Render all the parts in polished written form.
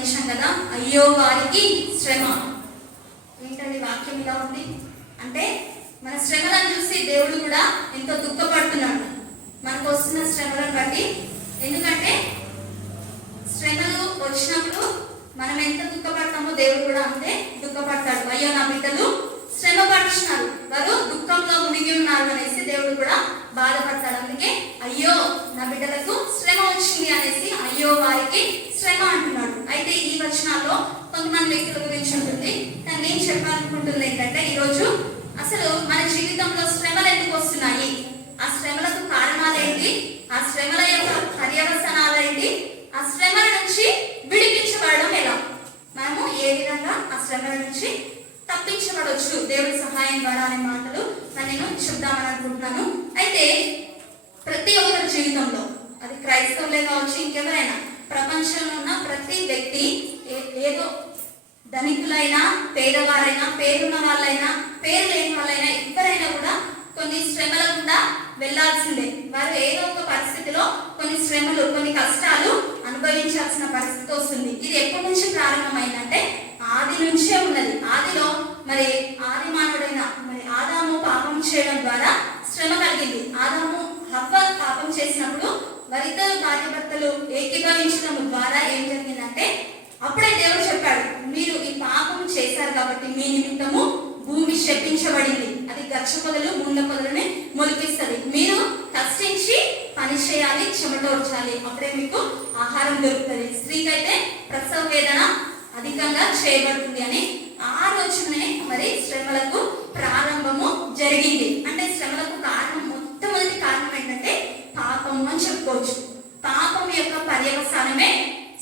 ధ్యానించాం కదా, అయ్యో వారికి శ్రమ. ఏంటండి వాక్యం ఇలా ఉంది అంటే, మన శ్రమలను చూసి దేవుడు కూడా ఎంతో దుఃఖపడుతున్నాడు మనకు వస్తున్న శ్రమలను బట్టి. ఎందుకంటే శ్రమలు వచ్చినప్పుడు మనం ఎంత దుఃఖపడతామో దేవుడు కూడా అంతే దుఃఖపడతాడు. అయ్యో నా బిడ్డలు శ్రమ పడుతున్నారు, వారు దుఃఖంలో మునిగి ఉన్నారు అనేసి దేవుడు కూడా బాధపడతాడు. అందుకే అయ్యో నా బిడ్డలకు శ్రమ వచ్చింది అనేసి అయ్యో వారికి శ్రమ అంటున్నాడు. అయితే ఈ వచనాల్లో కొంతమంది వ్యక్తుల గురించి ఉంటుంది, కానీ నేను చెప్పాలనుకుంటుంది ఏంటంటే, ఈరోజు అసలు మన జీవితంలో శ్రమలు ఎందుకు వస్తున్నాయి, ఆ శ్రమలకు కారణాలేంటి, ఆ శ్రమల యొక్క పర్యవసనాలేంటి, ఆ శ్రమల నుంచి విడిపించబడడం ఎలా, మనము ఏ విధంగా ఆ శ్రమల నుంచి తప్పించబడవచ్చు దేవుడి సహాయం ద్వారా అనే మాటలు నేను చెప్దామని అనుకుంటున్నాను. అయితే ప్రతి ఒక్కరి జీవితంలో, అది క్రైస్తవులే కావచ్చు ఇంకెవరైనా, ప్రపంచంలో ఉన్న ప్రతి వ్యక్తి ఏదో ధనికులైనా పేదవారైనా పేరున్న వాళ్ళైనా పేరు లేని వాళ్ళైనా ఎవరైనా కూడా కొన్ని శ్రమల గుండా వెళ్లాల్సిందే. వారు ఏదో ఒక పరిస్థితిలో కొన్ని శ్రమలు కొన్ని కష్టాలు అనుభవించాల్సిన పరిస్థితి వస్తుంది. ఇది ఎప్పటి నుంచి ప్రారంభమైందంటే ఆది నుంచే ఉన్నది. ఆదిలో మరి ఆది మానవుడైన మరి ఆదాము పాపం చేయడం ద్వారా శ్రమ కలిగింది. ఆదాము హవ్వ పాపం చేసినప్పుడు వారిద్దరు భార్యాభర్తలు ఏకీభవించడం ద్వారా ఏం జరిగిందంటే, అప్పుడే దేవుడు చెప్పాడు, మీరు ఈ పాపం చేశారు కాబట్టి మీ నిమిత్తము భూమి శపించబడింది, అది గచ్చ పొదలు ముండ్ల పొదలని మొలిపిస్తుంది, మీరు కష్టించి పని చేయాలి, చెమటోర్చాలి, అప్పుడే మీకు ఆహారం దొరుకుతుంది, స్త్రీకైతే ప్రసవ వేదన అధికంగా చేయబడుతుంది అని ఆ రోజునే మరి శ్రమలకు ప్రారంభము జరిగింది. అంటే శ్రమలకు కారణం, మొట్టమొదటి కారణం ఏంటంటే పాపము అని చెప్పుకోవచ్చు. పాపం యొక్క పర్యవసానమే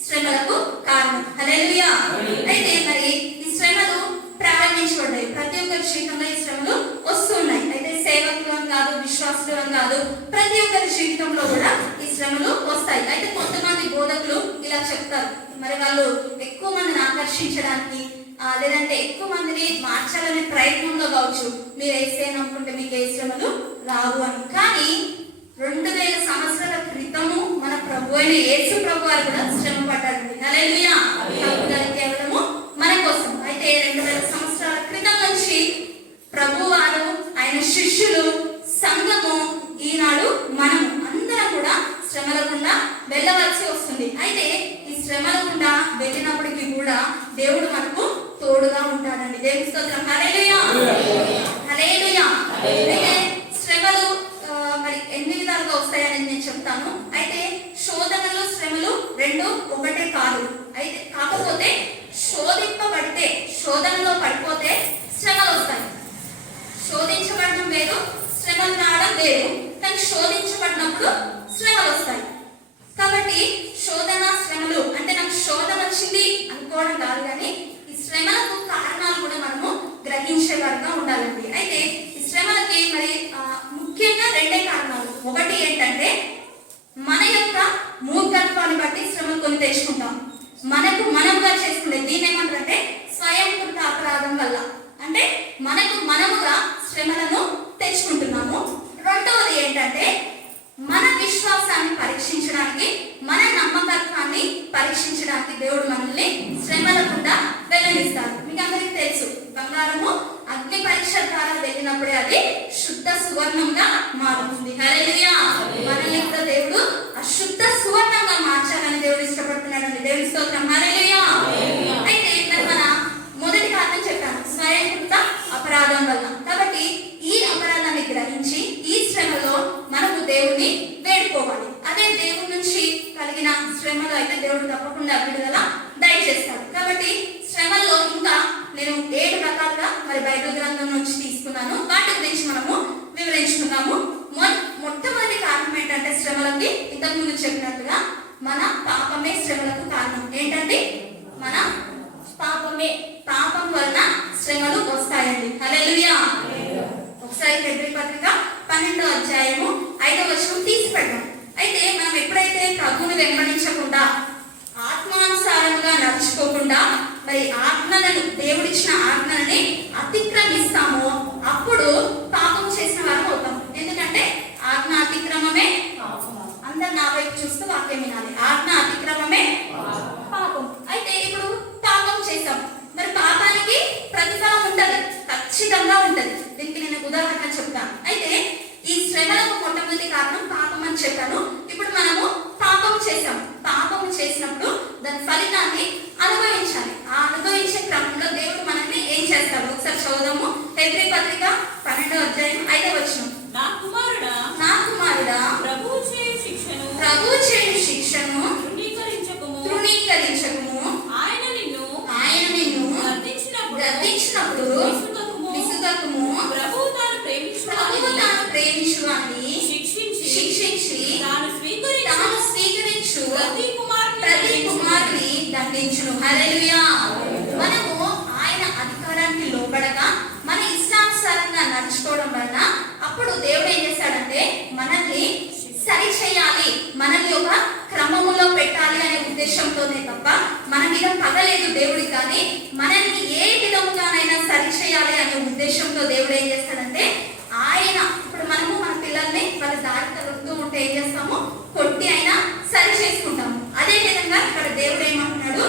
శ్రమలకు కారణం. హల్లెలూయా. అయితే మరి ఈ శ్రమలు ప్రారంభించబడ్డాయి. ప్రతి ఒక్కరి జీవితంలో ఈ శ్రమలు వస్తున్నాయి. అయితే సేవకులు అని కాదు, విశ్వాసులు అని కాదు, ప్రతి ఒక్కరి జీవితంలో కూడా ఈ శ్రమలు వస్తాయి. అయితే కొంతమంది బోధకులు ఇలా చెప్తారు, మరి వాళ్ళు ఎక్కువ మందిని ఆకర్షించడానికి లేదంటే ఎక్కువ మందిని మార్చాలనే ప్రయత్నంలో కావచ్చు, మీరు వేసే నమ్ముకుంటే మీకు ఏ శ్రమలు రావు అని. కానీ 2000 సంవత్సరాల క్రితము మన ప్రభు అయిన యేసు ప్రభు వారు కూడా శ్రమ పడ్డారండి. హల్లెలూయా. కేవలము మన కోసం. అయితే 2000 సంవత్సరాల క్రితం నుంచి ప్రభు వారు, ఆయన శిష్యులు, సంఘము, ఈనాడు మనము అందరం కూడా శ్రమల గుండా వెళ్ళవలసి వస్తుంది. అయితే ఈ శ్రమల గుండా వెళ్ళినప్పటికీ కూడా దేవుడు మనకు తోడుగా ఉంటాడండి. దేవుని స్తోత్రం. హల్లెలూయా. హల్లెలూయా. అయితే శ్రమలు మరి ఎన్ని విధాలుగా వస్తాయని నేను చెప్తాను. అయితే శోధనలు శ్రమలు రెండు ఒకటే కాదు. అయితే కాకపోతే శోధింపబడితే, శోధనలో పడిపోతే శ్రమలు వస్తాయి. శోధించబడడం వేరు, శ్రమలు రావడం వేరు. కానీ శోధించబడినప్పుడు శ్రమలు వస్తాయి. కాబట్టి శోధన శ్రమలు అంటే నాకు శోధన వచ్చింది అనుకోవడం కాదు, కానీ ఈ శ్రమలకు కారణాలు కూడా మనము గ్రహించేవారుగా ఉండాలండి. అయితే ఈ శ్రమలకి మరి ముఖ్యంగా రెండే కారణాలు. ఒకటి ఏంటంటే మన యొక్క మూర్ఖత్వాన్ని బట్టి శ్రమలు కొని తెచ్చుకుంటాం. మనకు మనముగా చేసుకునే దీన్ని ఏమంటారంటే స్వయంకృత అపరాధం వల్ల, అంటే మనకు మనముగా శ్రమలను తెచ్చుకుంటున్నాము. రెండవది ఏంటంటే మన విశ్వాసాన్ని పరీక్షించడానికి, మన నమ్మకత్వాన్ని పరీక్షించడానికి దేవుడు మనల్ని శ్రమల గుండా వెళ్ళనిస్తాడు. మీకు అందరికీ తెలుసు, బంగారము అగ్ని పరీక్ష ద్వారా వెళ్ళినప్పుడే అది శుద్ధ సువర్ణంగా మారుతుంది. హల్లెలూయా. మనల్ని కూడా దేవుడు అశుద్ధ సువర్ణంగా మార్చాలని దేవుడు ఇష్టపడుతున్నాడు. దేవుని స్తోత్రం. హల్లెలూయా. అయితే మన మొదటి కారణం చెప్పాను, స్వయంకృత అపరాధం వల్ల. కాబట్టి ఈ అపరాధాన్ని గ్రహించి ఈ శ్రమలో మనము దేవుణ్ణి వేడుకోవాలి. అదే దేవుడి నుంచి కలిగిన శ్రమలో అయితే దేవుడు తప్పకుండా విడుదల దయచేస్తాడు. కాబట్టి శ్రమల్లో ఇంకా నేను 7 రకాలుగా మరి బైబిల్ గ్రంథం నుంచి తీసుకున్నాను. వాటి గురించి మనము వివరించుకున్నాము. మొట్టమొదటి కారణం ఏంటంటే శ్రమలకి ఇంతకుముందు చెప్పినట్టుగా మన పాపమే శ్రమలకు కారణం. ఏంటంటే మన పాపమే, పాపం వలన శ్రమలు వస్తాయండి. హల్లెలూయా. ఒకసారి హెబ్రీ పత్రిక 12వ అధ్యాయము 5వ వచనం తీసి పెడదాం. అయితే మనం ఎప్పుడైతే ప్రభువుని వెంబడించకుండా, ఆత్మానుసారంగా నడుచుకోకుండా మరి ఆజ్ఞలను, దేవుడిచ్చిన ఆజ్ఞలని అతిక్రమిస్తామో అప్పుడు పాపం చేసిన వారు అవుతాం. ఎందుకంటే ఆజ్ఞ అతిక్రమమే అందరు నా వైపు చూస్తూ వాక్యం వినాలి. ఆజ్ఞ అతిక్రమమే పాపం. అయితే దండించును. హల్లెలూయా. మనము ఆయన అధికారానికి లోబడక మన ఇష్టానుసారంగా నడుచుకోవడం వలన అప్పుడు దేవుడు ఏం చేస్తాడంటే మనల్ని సరి చేయాలి, మనల్ని ఒక క్రమములో పెట్టాలి అనే ఉద్దేశంతోనే తప్ప మన మీద పగలేదు దేవుడికి. కానీ మనల్ని ఏ విధముగానైనా సరి చేయాలి అనే ఉద్దేశంతో దేవుడు ఏం చేస్తాడంటే ఆయన ఇప్పుడు మనము మన పిల్లల్ని వాళ్ళ దారి తగ్గుతూ ఉంటే ఏం చేస్తాము, కొట్టి అయినా సరి చేసుకుంటాము. అదే విధంగా ఇక్కడ దేవుడు ఏమంటున్నాడు,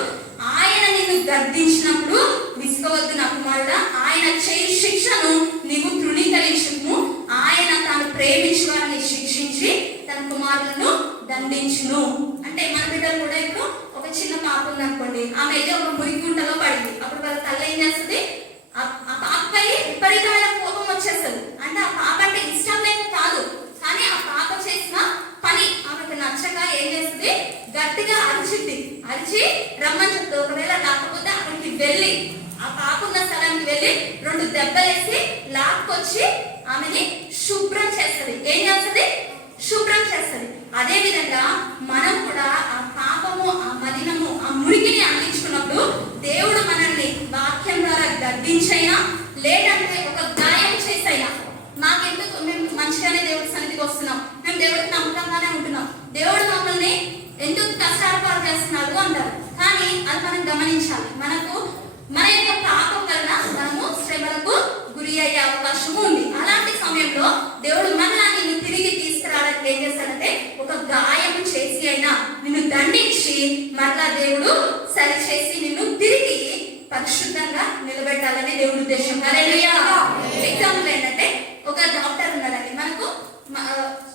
ఆయన నిన్ను గద్దించినప్పుడు విసుకోవద్దు నా కుమారుడా, ఆయన చేయి శిక్షను నీవు తృణీకరించుము, ఆయన తాను ప్రేమించు వారిని శిక్షించి తన కుమారులను దండించును. అంటే మన బిడ్డలు కూడా ఇప్పుడు ఒక చిన్న పాప ఉంది అనుకోండి, ఆమె వెళ్ళి ఒక మురికి గుంటలో పడింది. అప్పుడు వాళ్ళ తల్లి ఏం చేస్తుంది, ఆ పాపపై విపరీతమైన కోపం వచ్చేస్తుంది. అంటే ఆ పాప అంటే ఇష్టం లేక కాదు, కానీ ఆ పాప చేసిన పని ఆమెకు నచ్చక ఏం చేస్తుంది, గట్టిగా అరిచిద్ది. అరిచి రమ్మని చెప్తుంది. ఒకవేళ రాకపోతే అక్కడికి వెళ్ళి ఆ పాప ఉన్న స్థలానికి వెళ్ళి 2 దెబ్బలేసి లాక్కొచ్చి ఆమెని శుభ్రం చేస్తుంది. ఏం చేస్తుంది, శుభ్రం చేస్తుంది. అదే విధంగా మనం కూడా ఆ పాపము, ఆ మలినము, ఆ మురికిని అందించుకున్నప్పుడు దేవుడు మనల్ని వాక్యం ద్వారా గద్దించైనా లేదంటే ఒక గాయం చేసైనా, మాకెందుకు మేము మంచిగానే దేవుడి సన్నిధికి వస్తున్నాం, మేము దేవుడికి నమ్మకంగానే ఉంటున్నాం, దేవుడు మమ్మల్ని ఎందుకు కష్టాలు పాలు చేస్తున్నాడు అంటారు. కానీ అది మనం గమనించాలి. మన యొక్క పాపం వలన మనము శ్రమలకు గురి అయ్యే అవకాశం ఉంది. అలాంటి సమయంలో దేవుడు మనల్ని తిరిగి తీసుకురావడానికి ఏం చేస్తాడంటే ఒక గాయం చేసి అయినా నిన్ను దండించి మరలా దేవుడు సరి చేసి నిన్ను తిరిగి పరిశుద్ధంగా నిలబెట్టాలని దేవుడి ఉద్దేశం. హల్లెలూయా. ఎగ్జాంపుల్ ఏంటంటే ఒక డాక్టర్ ఉన్నాడండి, మనకు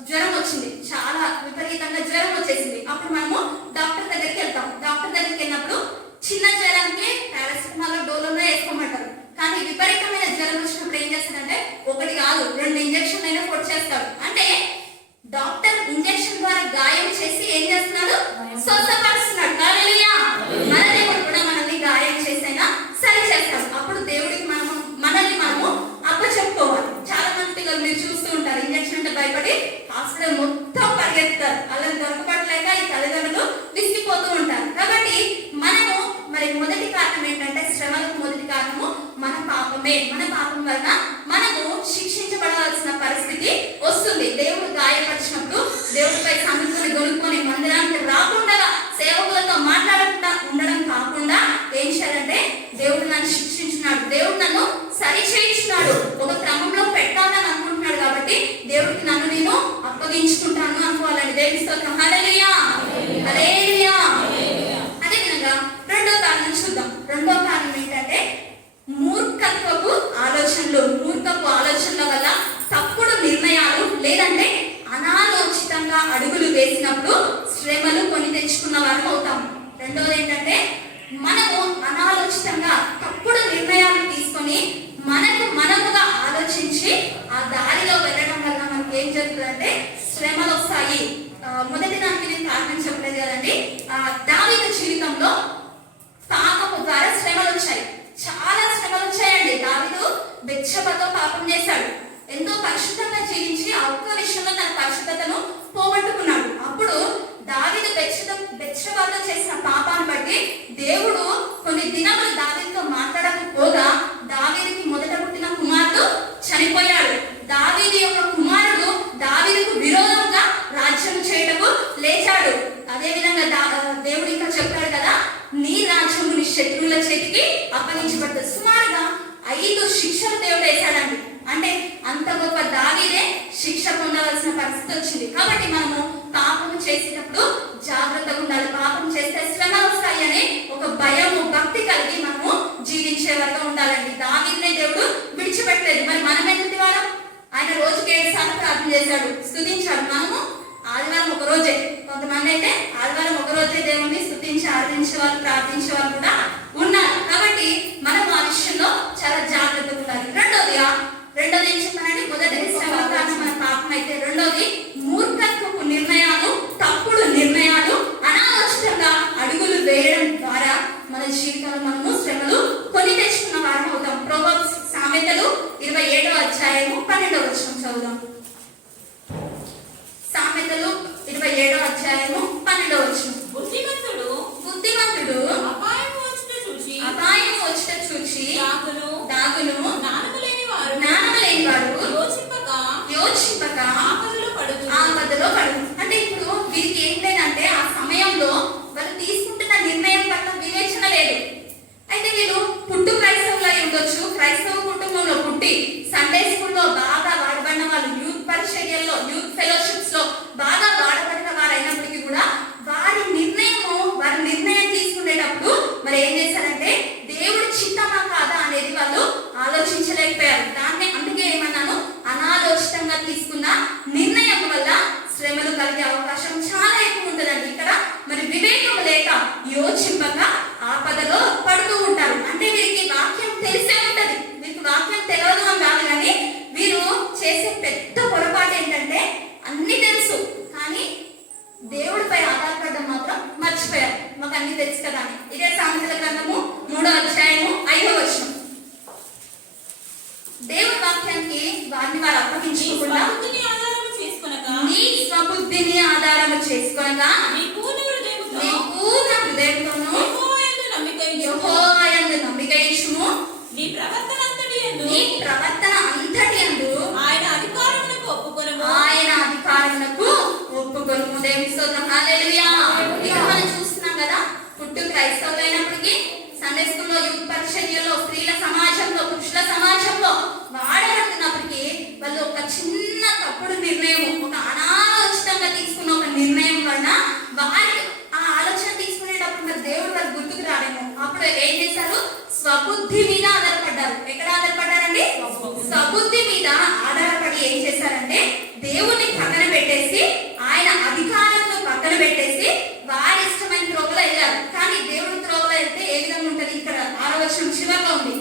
జ్వరం వచ్చింది, చాలా విపరీతంగా జ్వరం వచ్చేసింది. అప్పుడు మనము డాక్టర్ దగ్గరికి వెళ్తాం. డాక్టర్ దగ్గరికి వెళ్ళినప్పుడు చిన్న జ్వరానికి పారాసిటమాల్ డోలోనో వేసుకోమంటారు. కానీ విపరీతమైన జ్వరం వచ్చినప్పుడు ఏం చేస్తాడంటే 1 కాదు 2 ఇంజక్షన్లు అయినా పొడిచేస్తాడు. అంటే డాక్టర్ ఇంజక్షన్ ద్వారా గాయం చేసి ఏం చేస్తున్నాడు, స్వస్థపరుస్తున్నాడు. హల్లెలూయా. మన దేవుడు కూడా మనల్ని గాయం చేసైనా సరి చేస్తాడు. అప్పుడు దేవుడికి మనల్ని మనము అప్పచెప్పుకోవాలి. చాలా మంది పిల్లలు మీరు చూస్తూ ఉంటారు, ఇంజక్షన్ అంటే భయపడి హాస్పిటల్ మొత్తం పరిగెత్తారు. అలా దొరకబడలేక ఈ తల్లిదండ్రులు విసిగిపోతూ ఉంటారు. కాబట్టి మనము మరి మొదటి కారణం ఏంటంటే, శ్రమలకు మొదటి కారణము మన పాపమే. మన పాపం వలన మనము శిక్షించబడవలసిన పరిస్థితి వస్తుంది. దేవుడు గాయపరిచినప్పుడు దేవుడిపై సన్నిధిని దొరుకుని మందిరానికి రాకుండా సేవకులతో మాట్లాడకుండా ఉండడం కాకుండా ఏం చేయాలంటే దేవుడు నన్ను శిక్షించున్నాడు, దేవుడు నన్ను సరి చేయించున్నాడు, ఒక క్రమంలో పెట్టాలని అనుకుంటున్నాడు. కాబట్టి దేవుడికి నన్ను నేను అప్పగించుకుంటాను అనుకోవాలని దేవుని స్తోత్రం. హల్లెలూయా. హల్లెలూయా. అదే విధంగా రెండో కారణం చూద్దాం. రెండో కారణం ఏంటంటే మూర్ఖత్వపు ఆలోచనలు. మూర్ఖపు ఆలోచనల వల్ల తప్పుడు నిర్ణయాలు లేదంటే అనాలోచితంగా అడుగులు వేసినప్పుడు శ్రమలు కొని తెచ్చుకున్న వారు అవుతాం. రెండోది ఏంటంటే మనము అనాలోచితంగా తప్పుడు నిర్ణయాలు తీసుకొని మనముగా ఆలోచించి ఆ దారిలో వెళ్ళడం వల్ల మనకి ఏం జరుగుతుందంటే శ్రమలు వస్తాయి. మొదటి దానికి నేను కారణం చెప్పలేదు కదండి. దావీదు జీవితంలో పాపము ద్వారా శ్రమలు వచ్చాయి, చాలా శ్రమలు వచ్చాయండి. దావీదు బెత్షెబతో పాపం చేశాడు. ఎంతో పరిశుద్ధంగా జీవించి ఆ ఒక్క విషయంలో తన పరిశుద్ధతను పోగొట్టుకున్నాడు. అప్పుడు దావీదు బెత్షెబతో చేసిన పాపాన్ని బట్టి దేవుడు కొన్ని దినములు దావీదుతో మాట్లాడకపోగా దావీదుకి మొదట పుట్టిన కుమారుడు చనిపోయాడు. దావీదు యొక్క కుమారుడు దావీదుకు విరోధంగా రాజ్యం చేయటకు లేచాడు. అదే విధంగా దేవుడు ఇంకా చెప్పాడు కదా, నీ రాజ్యము నీ శత్రువుల చేతికి అప్పగించబడుతుంది. సుమారుగా 5 శిక్షలు దేవుడు వేశాడండి. అంటే అంత గొప్ప దావీదే శిక్ష పొందవలసిన పరిస్థితి వచ్చింది. కాబట్టి మనము పాపము చేసేటప్పుడు జాగ్రత్తగా ఉండాలి. పాపం చేస్తే శ్రమలు వస్తాయి అనే ఒక భయము, భక్తి కలిగి మనము జీవించేవారుగా ఉండాలండి. దావీదునే దేవుడు విడిచిపెట్టలేదు. మరి మనం ఎందుకు వారం? ఆయన రోజుకి 7 సార్లు ప్రార్థన చేశాడు, స్తుతించాడు. మనము ఆదివారం ఒక రోజే, కొంతమంది అయితే ఆదివారం ఒక రోజే దేవుణ్ణి స్తుతించి ఆరాధించే వాళ్ళు, ప్రార్థించే వాళ్ళు కూడా ఉన్నారు. కాబట్టి మనం ఆ విషయంలో చాలా జాగ్రత్తగా ఉండాలి. రెండోది ఏం చెప్పానండి, మొదటిది శ్రమ కారణం మన పాపం అయితే, రెండోది మూర్ఖత్వపు నిర్ణయాలు, తప్పుడు నిర్ణయాలు, అనాలోచితంగా అడుగులు వేయడం ద్వారా మన జీవితంలో మనము శ్రమలు కొని తెచ్చుకున్న వారం అవుతాం. ప్రొవర్బ్స్ సామెతలు 27వ అధ్యాయము 12వ వచనం చదువుదాం. సామెతలు 27వ అధ్యాయము 12వ వచనం. బుద్ధిమంతుడు అపాయమును వాళ్ళు ఏం చేశారంటే దేవుడు చిత్తమా కాదా అనేది వాళ్ళు ఆలోచించలేకపోయారు. దాన్ని అందుకే ఏమన్నాను, అనాలోచితంగా తీసుకున్న నిర్ణయం వల్ల శ్రమలు కలిగే అవకాశం చాలా ఎక్కువ ఉంటుందండి. ఇక్కడ మరి వివేకం లేక యోచింపక ఆపదలో పడుతూ ఉంటారు. అంటే వీరికి వాక్యం తెలిసే ఉంటది, వీరికి వాక్యం తెలియదు అని కాదు, కానీ వీరు చేసే పెద్ద పొరపాటు ఏంటంటే అన్ని తెలుసు కానీ దేవుడిపై ఆధారపడడం మాత్రం మర్చిపోయారు. మాకు అన్ని తెలుసు కదా అని. ఇదే సామెతల గ్రంథము 3వ అధ్యాయము 5వ వచనం. దేవుడి వాక్యానికి వారిని వారు అప్పగించుకోకుండా నీ స్వబుద్ధిని ఆధారము చేసుకొనగా నీ పూర్ణ హృదయంతోను యెహోవా యందు నమ్మిక ఉంచుము. నీ ప్రవర్తన అంతటి యందు ఆయన అధికారమునకు ఒప్పుకొనుము. దేవుని స్తోత్రం, హల్లెలూయా. ఇక మనం చూస్తున్నాం కదా, పుట్టు క్రైస్తవులైనప్పటికీ సండే స్కూల్లో, యూత్ పరిచర్యలో, స్త్రీల సమాజంలో, పురుషుల సమాజంలో వాడబడుతున్నప్పటికీ వాళ్ళు ఒక చిన్న తప్పుడు నిర్ణయం, ఒక అనాలోచితంగా తీసుకున్న ఒక నిర్ణయం వలన వారికి ఆ ఆలోచన తీసుకునేటప్పుడు మరి దేవుడు వారు గుర్తుకు రాలేము. అప్పుడు ఏం చేశారు, స్వబుద్ధి మీద ఆధారపడ్డారు. ఎక్కడ ఆధారపడ్డారండి? స్వబుద్ధి మీద ఆధారపడి ఏం చేశారంటే దేవుణ్ణి పక్కన పెట్టేసి, ఆయన అధికారంలో పక్కన పెట్టేసి వారి ఇష్టమైన త్రోవలో వెళ్ళారు. కానీ దేవుడి త్రోవలో వెళ్తే ఏ విధంగా ఉంటది? ఇక్కడ 6వ వచనం చివరిలో ఉంది,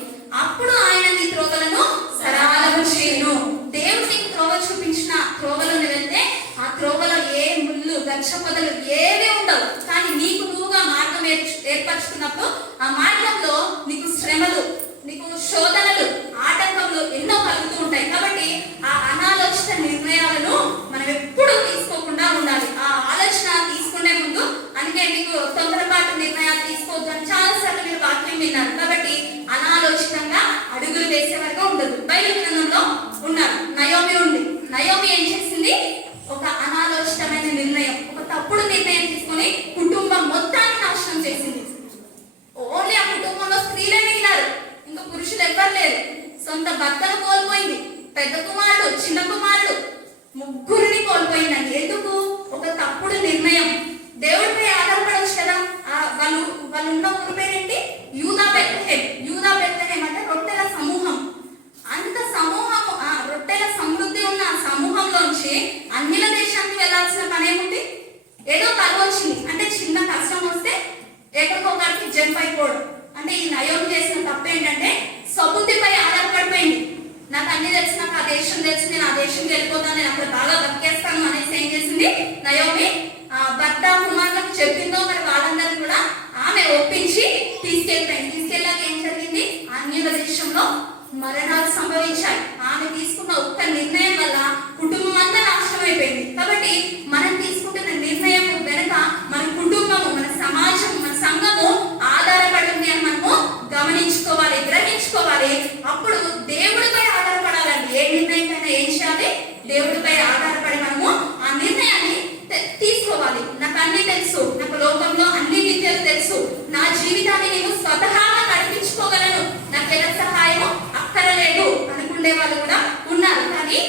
అప్పుడు ఆయన నీ త్రోవలను సరళము చేయును. దేవుడు నీకు త్రోవ చూపించిన త్రోవలో వెళ్తే ఆ త్రోవలో ఏ ముళ్ళు, గచ్చ పొదలు ఏవి ఉండవు. కానీ నీకు నువ్వుగా మార్గం ఏర్పరచుకున్నప్పుడు ఆ మార్గంలో నీకు శ్రమలు, నీకు శోధనలు, ఆటంకములు ఎన్నో కలుగుతూ ఉంటాయి. కాబట్టి ఆ అనాలోచిత నిర్ణయాలను మనం ఎప్పుడూ తీసుకోకుండా ఉండాలి. ఆ ఆలోచన తీసుకునే ముందు, అందుకే మీకు తొందరపాటు నిర్ణయాలు తీసుకోవద్దు అని చాలాసార్లు మీరు వాక్యం విన్నారు. కాబట్టి అనాలోచితంగా అడుగులు వేసే వరకు ఉండదు. బైబిల్ గ్రంథంలో ఉన్నారు, నయోమి ఉంది. నయోమి ఏం చేసింది? ఒక అనాలోచితమైన నిర్ణయం, ఒక తప్పుడు నిర్ణయం తీసుకొని కుటుంబం మొత్తాన్ని నాశనం చేసింది. ఓన్లీ ఆ కుటుంబంలో స్త్రీలే మిగిలారు, ఇంకా పురుషులు ఎవ్వరు లేరు. సొంత భర్తను కోల్పోయింది, పెద్ద కుమారుడు, చిన్న కుమారుడు, ముగ్గురిని కోల్పోయిందండి. ఎందుకు? ఒక తప్పుడు నిర్ణయం. దేవుడిపై ఆధారపడవచ్చు కదా. వాళ్ళు ఉన్న ఊరు పేరేంటి? యూదా బెత్లెహేం. యూదా బెత్లెహేం అంటే రొట్టెల సమూహం. అంత సమూహము, ఆ రొట్టెల సమృద్ధి ఉన్న సమూహంలోంచి అన్యుల దేశానికి వెళ్లాల్సిన పని ఏముంది? ఏదో కలువ వచ్చింది అంటే చిన్న కష్టం వస్తే ఎక్కడికొకరికి జంప్ అయిపోవడం. అంటే ఈ నయోమి చేసిన తప్పు ఏంటంటే స్వబుద్ధిపై ఆధారపడిపోయింది. నాకు అన్ని తెలిసి, నాకు ఆ దేశం తెలిసి, నేను ఆ దేశంకి వెళ్ళిపోతాను, నేను అక్కడ బాగా బతికేస్తాను అనేసి ఏం చేసింది నయోమి? భర్త కుమారులకు చెప్పిందో మరి వాళ్ళందరినీ కూడా ఆమె ఒప్పించి తీసుకెళ్ళిపోయింది. తీసుకెళ్ళాక ఏం జరిగింది? అన్యుల దేశంలో మరణాలు సంభవించాయి. ఆమె తీసుకున్న ఒక్క నిర్ణయం వల్ల కుటుంబం అంతా నాశనం అయిపోయింది. కాబట్టి మనం తీసుకుంటున్న నిర్ణయం వెనుక మన కుటుంబము, మన సమాజం, మన సంఘము ఆధారపడి ఉంది అని మనము గమనించుకోవాలి, గ్రహించుకోవాలి. అప్పుడు దేవుడిపై ఆధారపడాలండి. ఏ నిర్ణయంకైనా ఏం చేయాలి? దేవుడిపై ఆధారపడి మనము ఆ నిర్ణయాన్ని తీసుకోవాలి. నాకు అన్ని తెలుసు, నాకు లోకంలో అన్ని విద్యలు తెలుసు, నా జీవితాన్ని నేను స్వతహాగా నడిపించుకోగలను, నాకు ఎలా సహాయం అక్కరలేదు అనుకునే వాళ్ళు కూడా ఉన్నారు. కానీ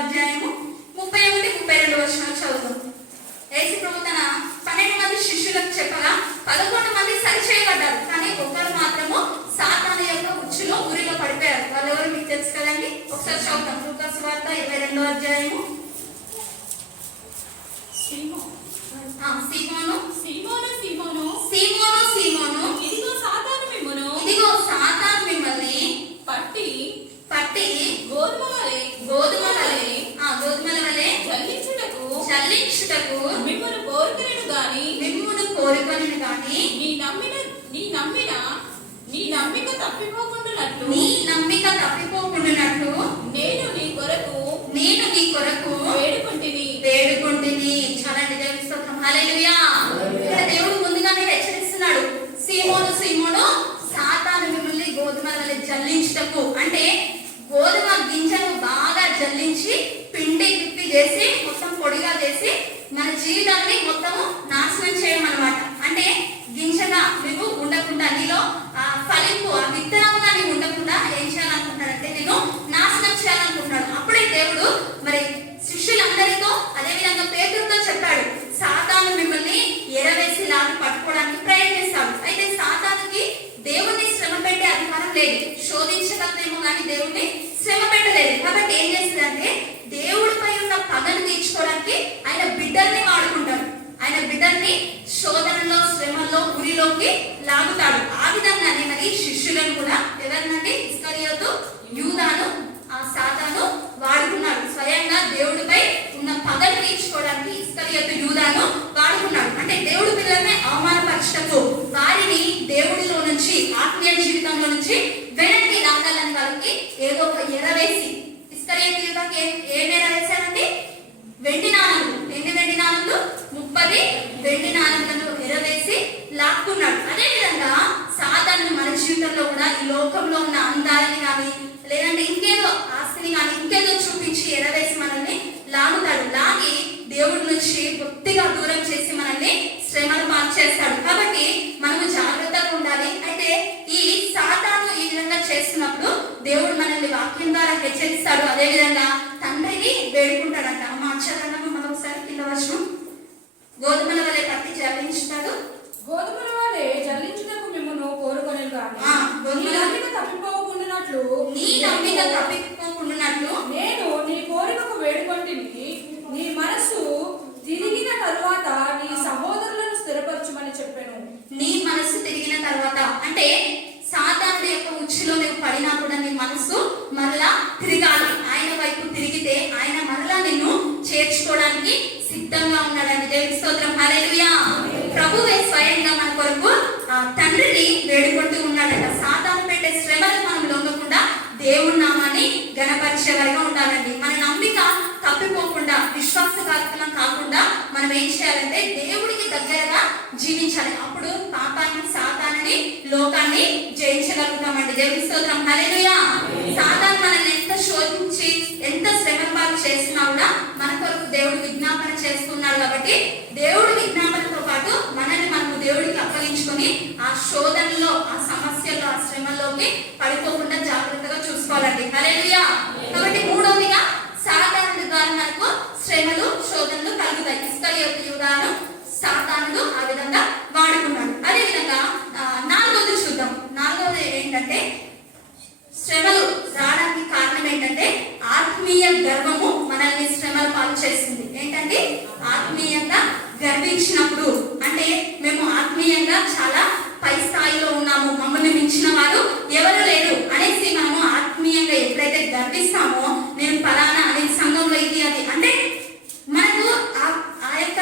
అధ్యాయము 31-32 వచనాలు చదువుతాం. యేసు ప్రభు తన 12 మంది శిష్యులకు చెప్పగా 11 మంది సరిచేయబడ్డారు, కానీ ఒకరు మాత్రము సాతాను యొక్క ఉచ్చులో ఊరిలో పడిపోయారు. వాళ్ళు ఎవరు మీకు తెలుసు కదండి. ఒకసారి చదువుతాం. లూకా సువార్త 22వ అధ్యాయము. సీమోను ఇదిగో సాతాను మిమ్మల్ని పట్టి గోధుమల వలె జల్లించుటకు మిమ్మును కోరుకొనిను గాని నీ నమ్మిక తప్పిపోకుండునట్లు నేను నీ కొరకు వేడుకుంటిని. చాలండి, దేవుని స్తోత్రం. హల్లెలూయా. ఇక్కడ దేవుడు ముందుగానే హెచ్చరిస్తున్నాడు, సీమోను సాతాను మిమ్మల్ని గోధుమల వలె జల్లించుటకు. అంటే గోధుమ గింజను బాగా జల్లించి పిండి పిప్పి చేసి మొత్తం పొడిగా చేసి మన జీవితాన్ని మొత్తము నాశనం చేయమన్నమాట. అంటే గింజగా నువ్వు ఉండకుండా, నీలో ఫలింపు ఆ విత్తనముగా నీవు ఉండకుండా ఏం చేయాలనుకుంటున్నాడంటే నేను నాశనం చేయాలనుకుంటున్నాడు. అప్పుడే దేవుడు మరి శిష్యులందరితో అదేవిధంగా పేతురుతో చెప్పాడు, సాతాను మిమ్మల్ని ఎరవేసి లాగి పట్టుకోవడానికి ప్రయత్నిస్తాడు. అయితే సాతానుకి దేవుణ్ణి శ్రమ పెట్టే అధికారం లేదు. శోధించగలమేమో కానీ దేవుణ్ణి శ్రమ పెట్టలేదు. కాబట్టి ఏం చేస్తుందంటే దేవుడిపై ఉన్న పగను తీర్చుకోవడానికి ఆయన బిడ్డల్ని వాడుకుంటాడు. ఆయన బిడ్డల్ని శోధనలో, శ్రమల్లో, ఉరిలోకి లాగుతాడు. ఆ విధంగానే మరి శిష్యులను కూడా ఎవరినంటే ఇస్కరియోతు యూదాను ఆ సాతాను వాడుకున్నాడు. స్వయంగా దేవుడిపై ఉన్న పగను తీర్చుకోవడానికి ఇస్కరియోతు యూదాను వాడుకున్నాడు. అంటే దేవుడి పిల్లల్ని అవమానపరచటకు, వారిని దేవుడిలో నుంచి, ఆత్మీయ జీవితంలో నుంచి వెనక్కి లాగాలని వాళ్ళకి ఏదో ఒక ఎరవేసి, ఇస్కరియోతు యూదాకి ఏం ఎరవేశారంటే వెండి నాణములు. ఎన్ని వెండి నాణములు? 30 వెండి నాణములను ఎరవేసి లాక్కున్నాడు. అదేవిధంగా సాతాను మన జీవితంలో కూడా ఈ లోకంలో ఉన్న అందాలని కానీ లేదంటే ఇంకేదో ఆస్తిని కానీ ఇంకేదో చూపించి ఎరవేసి మనల్ని లాగుతాడు. లాగి దేవుడి నుంచి బొత్తిగా దూరం చేసి మనల్ని శ్రమలు మార్చేస్తాడు. కాబట్టి మనము జాగ్రత్తగా ఉండాలి. అయితే ఈ సాతాను ఈ విధంగా చేస్తున్నప్పుడు దేవుడు మనల్ని వాక్యం ద్వారా హెచ్చరిస్తాడు. అదేవిధంగా తండ్రిని వేడుకుంటాడంట. అమ్మ అక్షరాలను మరొకసారి కింద వచనం. గోధుమల వలె పట్టి జల్లించుతాడు, గోధుమల వలె జల్లించుటకు మిమ్మును కోరుకొనిను గాని నీ నమ్మిక తప్పిపోకుండునట్లు నేను నీ కోరికకు వేడుకొంటిని. నీ మనస్సు తిరిగిన తరువాత నీ సహోదరులను స్థిరపరచుమని చెప్పాను. నీ మనస్సు తిరిగిన తర్వాత అంటే సాతాను యొక్క ఉచ్చులో నువ్వు పడినా కూడా నీ మనస్సు మరలా తిరగాలి. ఆయన వైపు తిరిగితే ఆయన మరలా నిన్ను చేర్చుకోవడానికి సిద్ధంగా ఉన్నాడండి. దేవుని స్తోత్రం. హల్లెలూయా. ప్రభువే స్వయంగా మన కొరకు తండ్రిని వేడుకుంటూ ఉన్నాడంట. సాతాను పెట్టే శ్రమలు మనం లొంగకుండా దేవుడి నామాన్ని గణపరిచే వారిగా ఉండాలండి. మన నమ్మిక తప్పిపోకుండా, విశ్వాసఘాతకం కాకుండా మనం ఏం చేయాలంటే దేవుడికి దగ్గరగా జీవించాలి. అప్పుడు పాపాన్ని, సాతానుని, లోకాన్ని జయించగలుగుతామండి. దేవుని స్తోత్రం. హల్లెలూయా. సాతాను మనల్ని ఎంత శోధించి ఎంత శ్రమ పాలు చేస్తున్నా కూడా మన కొరకు దేవుడు విజ్ఞాపన చేస్తున్నాడు. కాబట్టి దేవుడి విజ్ఞాపనతో పాటు మనల్ని మనము దేవుడికి అప్పగించుకొని ఆ శోధనలో, ఆ సమస్యల్లో, ఆ శ్రమలోకి పడిపోకుండా జాగ్రత్తగా చూసుకోవాలండి. హల్లెలూయా. కాబట్టి మూడవదిగా సాతాను ద్వారా మనకు శ్రమలు, శోధనలు కలుగుతాయి. ఇస్కరియోతు యూదాను సాతాను ఆ విధంగా వాడుకున్నాడు. అదేవిధంగా నాలుగవది చూద్దాం. నాలుగవది ఏంటంటే శ్రమలు రావడానికి కారణం ఏంటంటే ఆత్మీయ గర్వము మనల్ని శ్రమల పాలు చేస్తుంది. ఏంటంటే ఆత్మీయంగా గర్వించినప్పుడు, అంటే మేము ఆత్మీయంగా చాలా పై స్థాయిలో ఉన్నాము, మమ్మల్ని మించిన వారు ఎవరు లేరు అనేసి మనము ఆత్మీయంగా ఎప్పుడైతే గర్విస్తామో, నేను ఫలానా అనే సంఘంలో ఇది అది అంటే మనకు ఆ యొక్క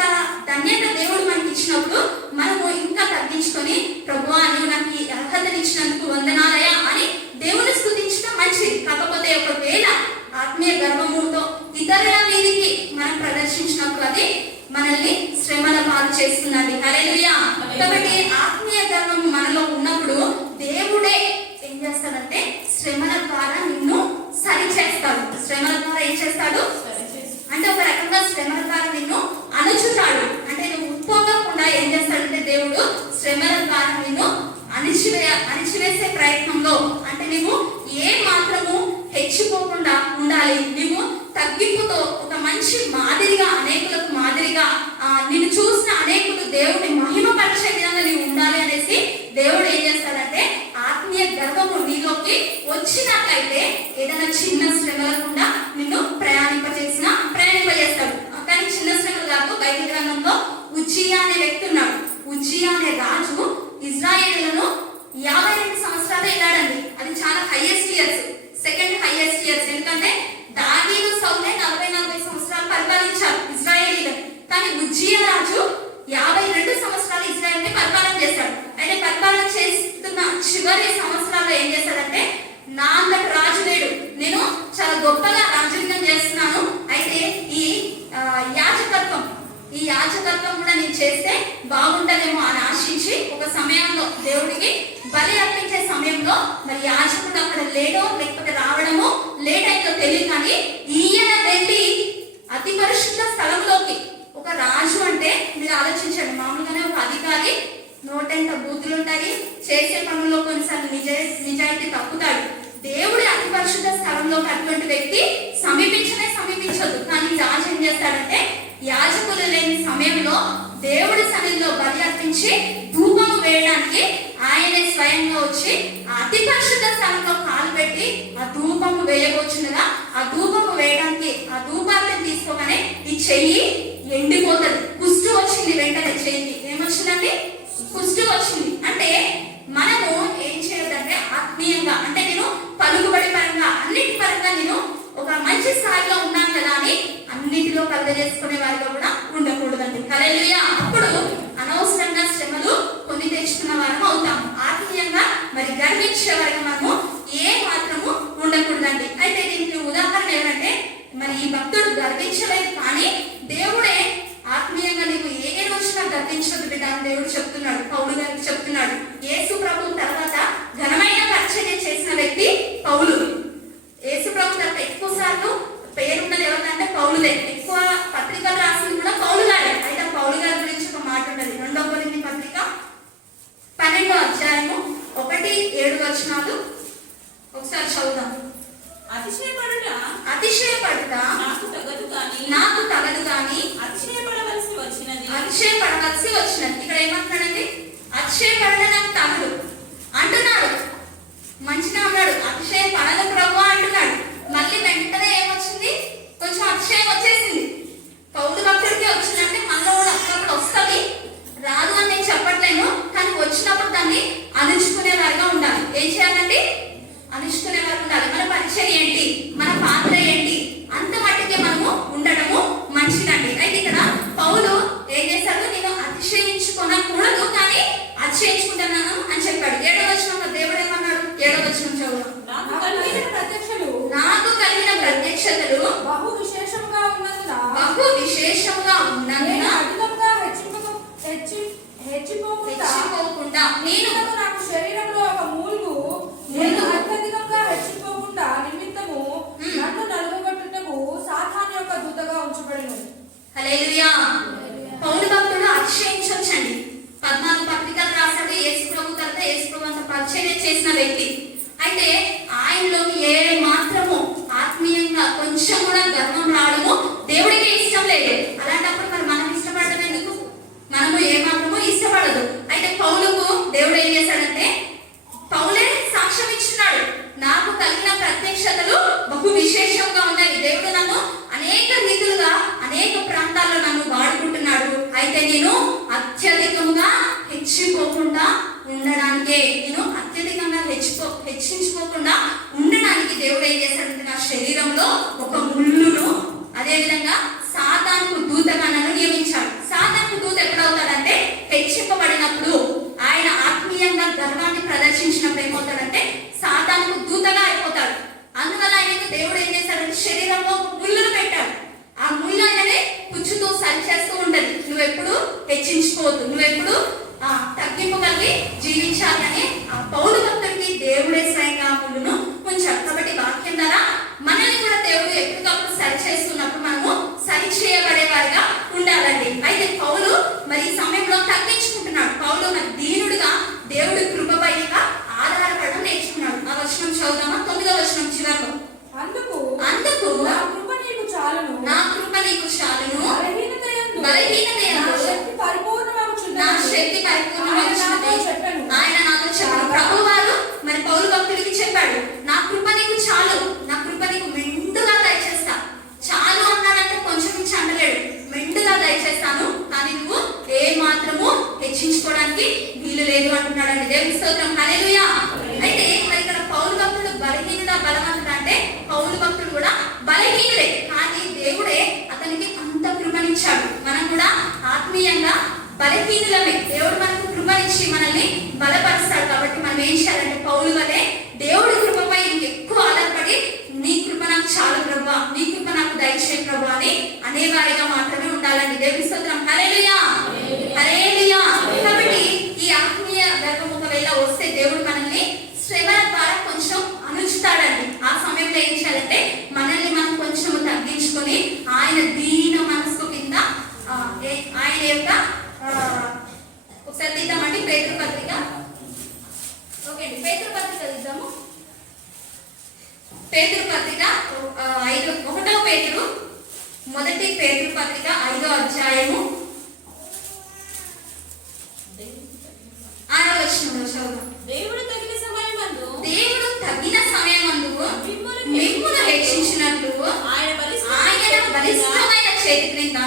ధన్యత దేవుడు మనకి ఇచ్చినప్పుడు మనము ఇంకా తగ్గించుకొని ప్రభువా నువ్వు నాకు ఈ అర్హతనిచ్చినందుకు వందనాలయ అని దేవుని స్తుతించడం మంచిది. కాకపోతే ఒకవేళ ఆత్మీయ గర్వముతో ఇతరుల మీదికి మనం ప్రదర్శించినప్పుడు అది మనల్ని శ్రమల పాలు చేస్తుందండి. హల్లెలూయా. కాబట్టి ఆత్మీయ గర్వము మనలో ఉన్నప్పుడు దేవుడే ఏం చేస్తాడంటే శ్రమల ద్వారా నిన్ను సరి చేస్తాడు. శ్రమల ద్వారా ఏం చేస్తాడు అంటే ఒక రకంగా శ్రమల ద్వారా నిన్ను అణుచుతాడు. అంటే నువ్వు ఉప్పొంగకుండా ఏం చేస్తాడంటే దేవుడు శ్రమల ద్వారా నిన్ను అణిచివేసే ప్రయత్నంలో, అంటే నువ్వు ఏ మాత్రము హెచ్చిపోకుండా ఉండాలి, నువ్వు తగ్గింపుతో ఆలోచించి ఒక సమయంలో దేవుడికి బలి అర్పించే సమయంలో మరి యాజకుడు అక్కడ లేడో లేకపోతే రావడమో లేట్ అయిందో తెలియదు, కానీ ఈయన వెళ్ళి అతి పరిశుద్ధ స్థలంలోకి, ఒక రాజు అంటే మీరు ఆలోచించండి, మామూలుగానే ఒక అధికారి నోటెంత బూతులు ఉంటాయి, చేసే పనుల్లో కొన్నిసార్లు నిజాయితీ తప్పుతాడు. దేవుడి అతి పరిశుద్ధ స్థలంలోకి అటువంటి వ్యక్తి సమీపించదు. కానీ రాజు ఏం చేస్తాడంటే యాజకులు లేని సమయంలో దేవుడి సన్నిధిలో బలి అర్పించి ధూపము వేయడానికి ఆయనే స్వయంగా వచ్చి ఆ అతి పరిశుద్ధ స్థలంలో కాలు పెట్టి ఆ ధూపము వేయవచ్చునగా ఆ ధూపము వేయడానికి ఆ ధూపాన్ని తీసుకోగానే ఈ చెయ్యి ఎండిపోతుంది. కుష్టు వచ్చింది, వెంటనే చెయ్యి ఏమొచ్చిందండి? కుష్టు వచ్చింది. అంటే మనము ఏం చేయదంటే ఆత్మీయంగా, అంటే నేను పలుకుబడి పరంగా అన్నిటి పరంగా నేను ఒక మంచి స్థాయిలో ఉన్నాను కదా అని అన్నిటిలో కలగజేసుకునే వారిగా కూడా ఉండకూడదండి. హల్లెలూయా. అప్పుడు అనవసరంగా శ్రమలు కొని తెచ్చుకున్న వారం అవుతాము. ఆత్మీయంగా మరి గర్వించే వారిగా మనము ఏ మాత్రము ఉండకూడదండి. అయితే దీనికి ఉదాహరణ ఏమంటే మరి ఈ భక్తుడు గర్వించలేదు, కానీ దేవుడే ఆత్మీయంగా నీకు ఏ రోజున గర్వించదు బిడ్డ అని దేవుడు చెప్తున్నాడు, పౌలు గారికి చెప్తున్నాడు. యేసు ప్రభు తర్వాత ఘనమైన పరిచర్య చేసిన వ్యక్తి పౌలు. యేసు ప్రభు తర్వాత ఎక్కువ సార్లు పేరున్నది ఎవరికంటే పౌలుదే. ఎక్కువ పత్రికలు రాసింది కూడా పౌలు గారే. అయితే పౌలు గారి గురించి ఒక మాట ఉన్నది. 2వ కొరింథీ పత్రిక 12వ అధ్యాయము 1-7 ఒకసారి చదువుదాం. అతిశయపడుట నాకు తగదు కానీ అతిశయపడవలసి వచ్చినది. ఇక్కడ ఏమంటున్నాడండి? అతిశయపడట నాకు తగదు అంటున్నాడు. మంచిగా ఉన్నాడు, అతిశయపడదు ప్రభు అంటున్నాడు. మళ్ళీ వెంటనే ఏమొచ్చింది? కొంచెం అతిశయం వచ్చేసింది. పౌలు భక్తుడికి వచ్చిందంటే మనలో కూడా అప్పుడప్పుడు వస్తుంది, రాదు అని నేను చెప్పట్లేను, కానీ వచ్చినప్పుడు దాన్ని అణుచుకునే వారిగా ఉండాలి. ఏం చేయాలండి? అణుచుకునే వారు ఉండాలి. మన పరిచయం ఏంటి, మన పాత్ర ఏంటి, అంత మట్టికి మనము ఉండడము మంచిదండి. అయితే ఇక్కడ పౌలు ఏం చేశాడు? నేను అతిశయించుకోనకూడదు కానీ అతిశయించుకుంటున్నాను అని చెప్పాడు. 7వ వచనంలో దేవుడు ఏమన్నాడు? 7వ వచనం చదువు. నాకు కలిగిన ప్రత్యక్షతలు బహు విశేషంగా ఉన్నందున హెచ్చిపోకుండా నేను నాకు శరీరంలో ఒక మూలుగు నేను అత్యధికంగా హెచ్చిపోకుండా నిమిత్తము నన్ను నలుగగొట్టుటకు సాతాను యొక్క దూతగా ఉంచబడినది. హల్లెలూయా. పౌలు భక్తుడు అతిశయించొచ్చండి. 14 పత్రికలు రాసాడు. యేసు ప్రభు తర్వాత యేసు ప్రభు అంత పరిచయం చేసిన వ్యక్తి. అయితే ఆయనలో ఏ మాత్రము ఆత్మీయంగా కొంచెం కూడా గర్వం రావడము దేవుడికి ఇష్టం లేదు. అలాంటప్పుడు మరి మనం ఇష్టపడడం ఎందుకు? మనము ఏ మాత్రము ఇష్టపడదు. అయితే పౌలుకు దేవుడు ఏం చేశాడంటే పౌలే సాక్ష్యం ఇచ్చున్నాడు. నాకు కలిగిన ప్రత్యక్షతలు బహు విశేషంగా ఉన్నాయి. దేవుడు నన్ను అనేక రీతులుగా అనేక ప్రాంతాల్లో నన్ను వాడుకుంటున్నాడు. అయితే నేను అత్యధికంగా హెచ్చిపోకుండా ఉండడానికే, నేను అత్యధికంగా హెచ్చించుకోకుండా ఉండడానికి దేవుడు ఏం చేశాడంటే నా శరీరంలో ఒక ముళ్ళును, అదేవిధంగా సాతానుకు దూతగా నన్ను నియమించాడు. సాతానుకు దూత ఎప్పుడవుతాడంటే హెచ్చింపబడినప్పుడు, ఆయన ఆత్మీయంగా గర్వాన్ని ప్రదర్శించినప్పుడు ఏమవుతాడంటే సాతానుకు దూతగా అయిపోతాడు. అందువల్ల ఆయనకు దేవుడు ఏం చేశాడంటే శరీరంలో ముళ్ళును పెట్టాడు. ఆ ముళ్ళు అనేది పుచ్చుతూ సరి చేస్తూ ఉంటది. నువ్వెప్పుడు హెచ్చించుకోవద్దు, నువ్వెప్పుడు తగ్గింపు కలిగి జీవించాలని ఆ పౌలు భక్తుడికి దేవుడే స్వయంగా ముళ్ళును ఉంచాడు. కాబట్టి వాక్యం ద్వారా మనల్ని కూడా దేవుడు ఎప్పటికప్పుడు సరి చేస్తున్నప్పుడు మనము సరి చేయబడే వారిగా ఉండాలండి. అయితే పౌలు మరి ఈ సమయంలో తగ్గించుకుంటున్నాడు. పౌలు మరి దీనుడిగా దేవుడి కృపపై ఆధారపడడం నేర్చుకున్నాడు. ఆ వచనం చదువుదామా? 9వ వచనం చివరిలో. అందుకు నా కృప నీకు చాలును నా శక్తి పరిపూర్ణమగుచున్నది. ఆయన నాతో చెప్పాడు. ప్రభువారు మరి పౌలు భక్తుడికి చెప్పాడు, నా కృప నీకు చాలు, నా కృప నీకు మెండుగా దయచేస్తా. చాలు అన్నాడంటే కొంచెం నుంచి అంటలేడు, మెండుగా దయచేస్తాను, కానీ నువ్వు ఏ మాత్రము హెచ్చించుకోవడానికి వీలు లేదు అంటున్నాడండి. దేవుని స్తోత్రం. హల్లెలూయా. అయితే మరి ఇక్కడ పౌలు భక్తుడు బలహీనుడా బలవంతుడా అంటే పౌలు భక్తుడు కూడా బలహీనుడే, కానీ దేవుడే అతనికి అంత కృపనిచ్చాడు. మనం కూడా ఆత్మీయంగా బలహీనులమే. దేవుడు మనకు కృపనిచ్చి మనల్ని బలపరుస్తాడు. కాబట్టి మనం ఏం చేయాలంటే పౌలు వలె దేవుడి కృపపై ఇంకెక్కువ ఆధారపడి నీ కృప నాకు చాలు ప్రభువా, నీ కృప నాకు దయచేయి ప్రభువా అని అనేవారిగా మాత్రమే ఉండాలండి. దేవుని స్తోత్రం. హల్లెలూయా, హల్లెలూయా. కాబట్టి ఈ మొదటి పేతురు పత్రిక 5వ అధ్యాయము 6వ వచనంలో చదువు. దేవుడు తగిన సమయమందు దేవుడు తగిన సమయమందు మిమ్మును హెచ్చించినట్లు ఆయన బలిష్టమైన చేతి క్రింద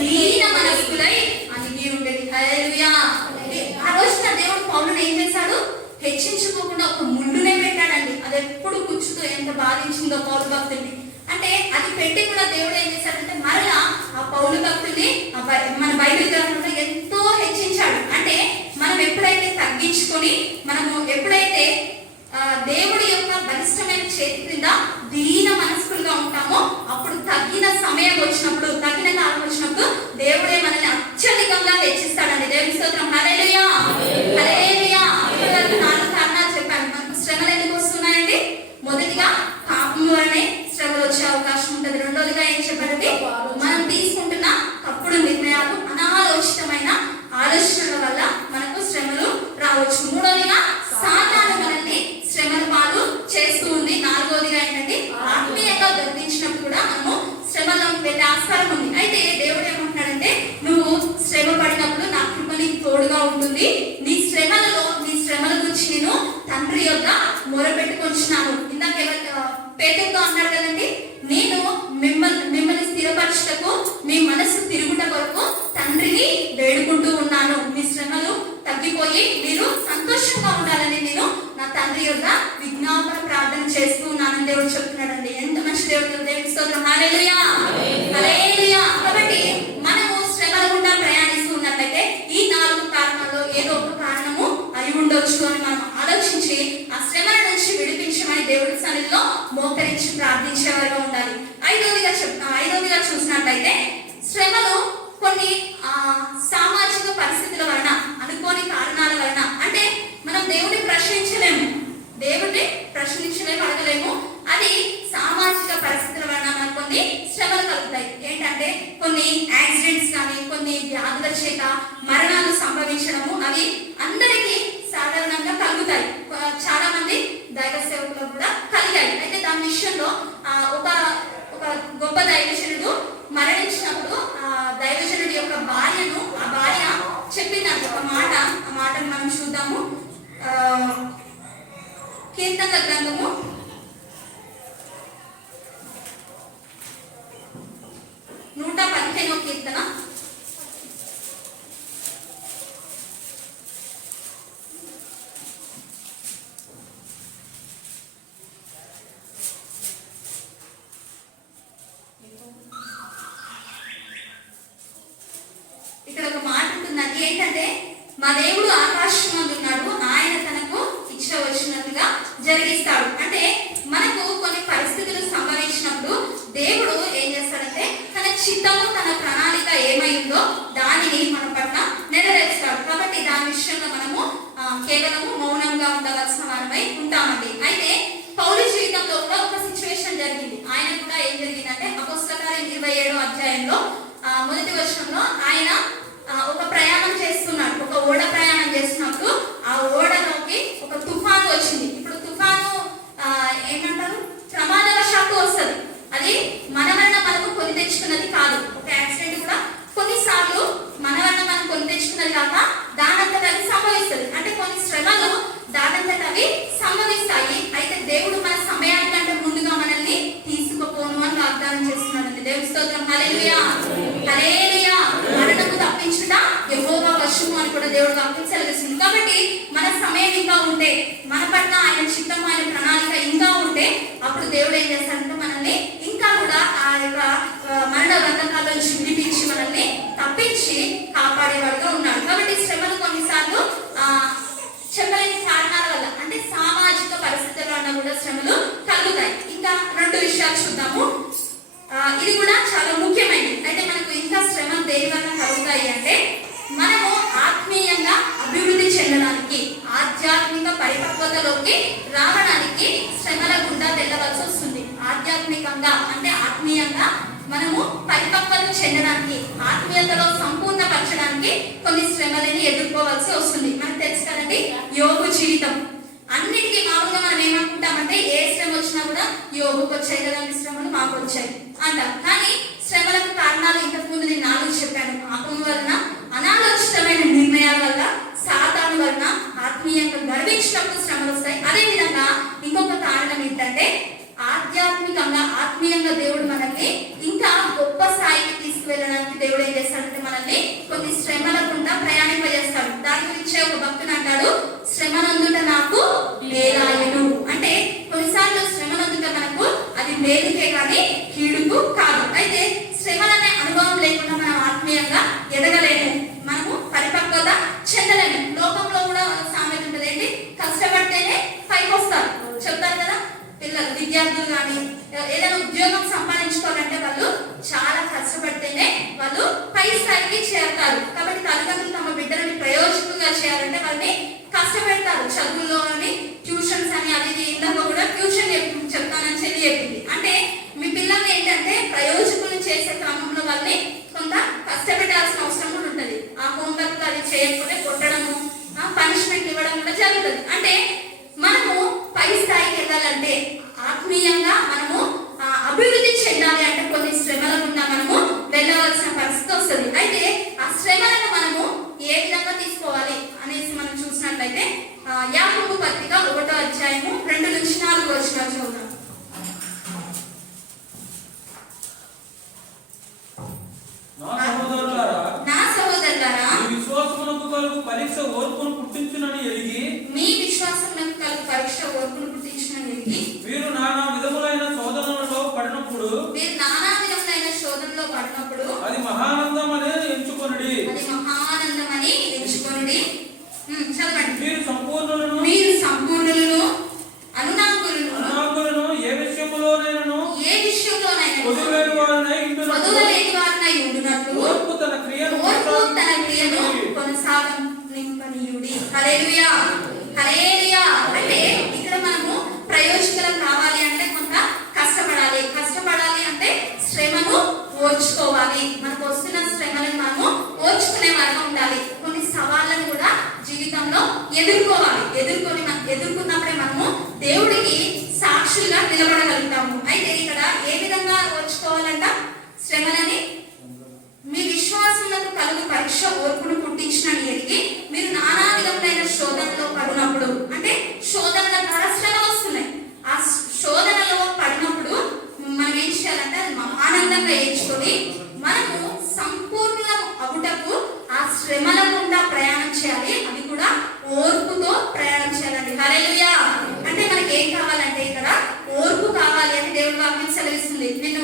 దీన మనస్కులై అణిగి ఉండేది. హల్లెలూయా. ఆ రోజున దేవుడు పౌలుని ఏం చేశాడు? హెచ్చించుకోకుండా ఒక ముళ్ళునే పెట్టాడండి. అది ఎప్పుడు కూర్చుతో ఎంత బాధించిందో పౌలు భక్తుల్ని. అంటే అది పెట్టి కూడా దేవుడు ఏం చేశాడంటే మరలా ఆ పౌలు భక్తుల్ని మన బైబిల్ గ్రంథంలో ఎంతో హెచ్చించాడు. అంటే మనం ఎప్పుడైతే తగ్గించుకొని మనము ఎప్పుడైతే దేవుడి యొక్క బలిష్టమైన చేతి క్రింద దీన మనస్కులుగా ఉంటామో అప్పుడు తగిన సమయం వచ్చినప్పుడు, తగిన కాలం వచ్చినప్పుడు దేవుడే మనల్ని అత్యధికంగా హెచ్చిస్తాడండి. దేవుని స్తోత్రం. హల్లెలూయా. హల్లెలూయా. ఇప్పటివరకు 4 కారణాలు చెప్పాను. మనకు శ్రమలు ఎందుకు వస్తున్నాయండి? మొదటిగా పాపం వలనే శ్రమలు వచ్చే అవకాశం ఉంటుంది. రెండోదిగా ఏం చెప్పారంటే మనం తీసుకుంటున్న తప్పుడు నిర్ణయాలు, అనాలోచితమైన ఆలోచనల వల్ల మనకు శ్రమలు రావచ్చు. మూడోదిగా సాతాను మనల్ని శ్రమల పాలు చేస్తూ ఉంది. నాలుగోదిగా ఏంటంటే ఆత్మీయంగా గర్వించినప్పుడు కూడా మనము శ్రమలోకి వెళ్ళే ఆస్కారం ఉంది. అయితే దేవుడు ఏమంటున్నాడంటే నువ్వు శ్రమ పడినప్పుడు నా కృప నీకు తోడుగా ఉంటుంది. నీ శ్రమల గురించి నేను తండ్రి యొక్క మొరపెట్టుకొచ్చినాను. ఇందాక పేతురుతో అన్నాడు కదండి, నేను మిమ్మల్ని స్థిరపరచుటకు మీ మనసు తిరుగుట కొరకు తండ్రిని వేడుకుంటూ ఉన్నాను. మీ శ్రమలు తగ్గిపోయి మీరు సంతోషంగా ఉండాలని నేను నా తండ్రి యొక్క విజ్ఞాపన ప్రార్థన చేస్తూ ఉన్నానని దేవుడు చెప్తున్నాడండి. ఎంత మంచి దేవుడు. దేవుని స్తోత్రం. హల్లెలూయా. హల్లెలూయా. కాబట్టి మనము శ్రమల గుండా ప్రయాణిస్తూ ఉన్నట్లయితే ఈ 4 కారణాల్లో ఏదో ఒక కారణము అయి ఉండొచ్చు అని మనం ఆలోచించి ఆ శ్రమల నుంచి విడిపించమని దేవుడి సన్నిధిలో మోకరించి ప్రార్థించేవారుగా ఉండాలి. ఐదవదిగా చూసినట్లయితే శ్రమలు కొన్ని సామాజిక పరిస్థితుల వలన, అనుకోని కారణాల వలన, అంటే మనం దేవుడిని ప్రశ్నించలేము, అడగలేము. అది సామాజిక పరిస్థితుల వలన మనకు కొన్ని శ్రమలు కలుగుతాయి. ఏంటంటే కొన్ని యాక్సిడెంట్స్ కానీ, కొన్ని వ్యాధుల చేత మరణాలు సంభవించడము, అవి అందరికీ సాధారణంగా కలుగుతాయి. చాలా మంది దైవ సేవకులకు కూడా కలిగాయి. అయితే దాని విషయంలో ఒక గొప్ప దైవజనుడు మరణించినప్పుడు ఆ దైవజనుడి యొక్క భార్య చెప్పిందంట ఒక మాట. ఆ మాటను మనం చూద్దాము. కీర్తనల గ్రంథము 115వ కీర్తన 27వ అధ్యాయంలో మొదటి వచనంలో ఆయన ఒక ప్రయాణం చేస్తున్నాడు. ఒక ఓడ ప్రయాణం చేస్తున్నప్పుడు ఆ ఓడలోకి ఒక తుఫాను వచ్చింది. ఇప్పుడు తుఫాను ఏమంటారు, ప్రమాదవశాత్తు వస్తుంది. అది మన వలన మనకు కొని తెచ్చుకున్నది కాదు. ఒక యాక్సిడెంట్ కూడా కొన్నిసార్లు మన వలన మనం కొని తెచ్చుకున్నది కాక దానంతట అవి సంభవిస్తుంది. అంటే కొన్ని శ్రమలు దానంతట అవి సంభవిస్తాయి. అయితే దేవుడు మన సమయానికంటే ముందుగా మనల్ని తీసుకుపోను అని వాగ్దానం చేస్తున్నాడు. దేవుని స్తోత్రం. హల్లెలూయా, హల్లెలూయా. మరణము తప్పించుట యెహోవా వశము అని కూడా దేవుడు వాక్యం సెలవిస్తుంది. కాబట్టి మన సమయం ఇంకా ఉంటే, మన పట్ల ఆయన చిత్తం, ఆయన ప్రణాళిక ఇంకా ఉంటే, అప్పుడు దేవుడు ఏం చేస్తాడంటే మనల్ని ఇంకా కూడా ఆ యొక్క మరణ బంధకాల నుంచి విడిపించి మనల్ని తప్పించి కాపాడేవాడుగా ఉన్నాడు. కాబట్టి శ్రమలు కొన్నిసార్లు చెప్పలేని కారణాల వల్ల, అంటే సామాజిక పరిస్థితుల వల్ల కూడా శ్రమలు కలుగుతాయి. ఇంకా 2 విషయాలు చూద్దాము. ఇది కూడా చాలా ముఖ్యమైనది. అయితే మనకు ఇంకా శ్రమలు దేని వల్ల కలుగుతాయి అంటే, మనము ఆత్మీయంగా అభివృద్ధి చెందడానికి, ఆధ్యాత్మిక పరిపక్వతలోకి రావడానికి శ్రమల గుండా వెళ్ళవలసి వస్తుంది. ఆధ్యాత్మికంగా అంటే ఆత్మీయంగా మనము పరిపక్వత చెందడానికి, ఆత్మీయతలో సంపూర్ణపరచడానికి కొన్ని శ్రమలని ఎదుర్కోవాల్సి వస్తుంది. మనకు తెలుసు కదండి, యోగు జీవితం. అన్నిటికీ మామూలుగా మనం ఏమనుకుంటామంటే, ఏ శ్రమ వచ్చినా కూడా యోగుకు వచ్చాయి కదండి శ్రమలు, మాకు వచ్చాయి అంటాం. కానీ శ్రమ ఆత్మీయంగా ఎదగలేము, మనము పరిపక్వత చెందలేము. లోకంలో కూడా సామెత ఉంటుంది ఏంటి, కష్టపడితేనే పైకి వస్తారు చెప్తారు కదా పిల్లలు, విద్యార్థులు కానీ ఏదైనా ఉద్యోగం సంపాదించుకోవాలంటే వాళ్ళు చాలా కష్టపడితేనే వాళ్ళు పై స్థాయికి చేరుతారు. కాబట్టి తల్లిదండ్రులు తమ బిడ్డలని ప్రయోజకులుగా చేయాలంటే వాళ్ళని కష్టపెడతారు. చదువుల్లోని ట్యూషన్స్ అని అది ఇందాక కూడా ట్యూషన్ చెప్తానని చెప్పింది. అంటే మీ పిల్లల్ని ఏంటంటే ప్రయోజకులు చేసే క్రమంలో వాళ్ళని కొంత కష్టపెట్టాల్సిన అవసరం కూడా ఉంటుంది. ఆ హోంవర్క్ అది చేయకపోతే కొట్టడము, పనిష్మెంట్ ఇవ్వడం కూడా జరుగుతుంది. అంటే మనము పై స్థాయికి వెళ్ళాలంటే, ఆత్మీయంగా మనము అభివృద్ధి చెందాలి అంటే కొన్ని శ్రమల గుండా మనము వెళ్ళవలసిన పరిస్థితి వస్తుంది. అయితే ఆ శ్రమలను మనము ఏ విధంగా తీసుకోవాలి అనేసి మనం చూసినట్లయితే యాకోబు పత్రిక 1వ అధ్యాయము 2-4 వచనాలు చదువుదాం. నా సహోదరులారా, మీ విశ్వాసమునకు కలుగు పరీక్ష ఓర్పును పుట్టించునని ఎరిగి, మీ విశ్వాసమునకు కలుగు పరీక్ష ఓర్పును పుట్టించునని ఎరిగి, మీరు నానా విధములైన శోధనలలో పడినప్పుడు అది మహానందమని ఎంచుకొనుడి. చదవండి. మీరు సంపూర్ణులను అనునాకులను ఏ విషయములోనైనను వదిలివేయు వారినై ఉండునట్లు ఓర్పు తన క్రియను కొనసాగింపనీయుడి. హల్లెలూయా, హల్లెలూయా. అంటే ఇక్కడ మనము ప్రయోజకులం కావాలి అంటే కొంత కష్టపడాలి. కష్టపడాలి అంటే శ్రమను ఓర్చుకోవాలి. మనకు వస్తున్న శ్రమలను మనము ఓర్చుకునే వారిగా ఉండాలి. కొన్ని సవాళ్ళను కూడా జీవితంలో ఎదుర్కోవాలి. ఎదుర్కొన్నప్పుడే మనము దేవుడికి సాక్షులుగా నిలబడగలుగుతాము. అయితే ఇక్కడ ఏ విధంగా ఓర్చుకోవాలంట శ్రమలని? మీ విశ్వాసములకు కలుగు పరీక్ష ఓర్పును పుట్టించినని ఎరిగి, మీరు నానా విధములైన శోధనలో పడినప్పుడు, అంటే శోధనల ద్వారా శ్రమలు వస్తున్నాయి. ఆ శోధనలో పడినప్పుడు మనం ఏం చేయాలంటే అది ఆనందంగా ఎంచుకొని మనము సంపూర్ణ అగుటకు ఆ శ్రమల గుండా ప్రయాణం చేయాలి. అది కూడా ఓర్పుతో ప్రయాణం చేయాలండి. హల్లెలూయా. అంటే మనకి ఏం కావాలంటే ఇక్కడ ఓర్పు కావాలి అని దేవుడు వాక్యం సెలవిస్తుంది. నేను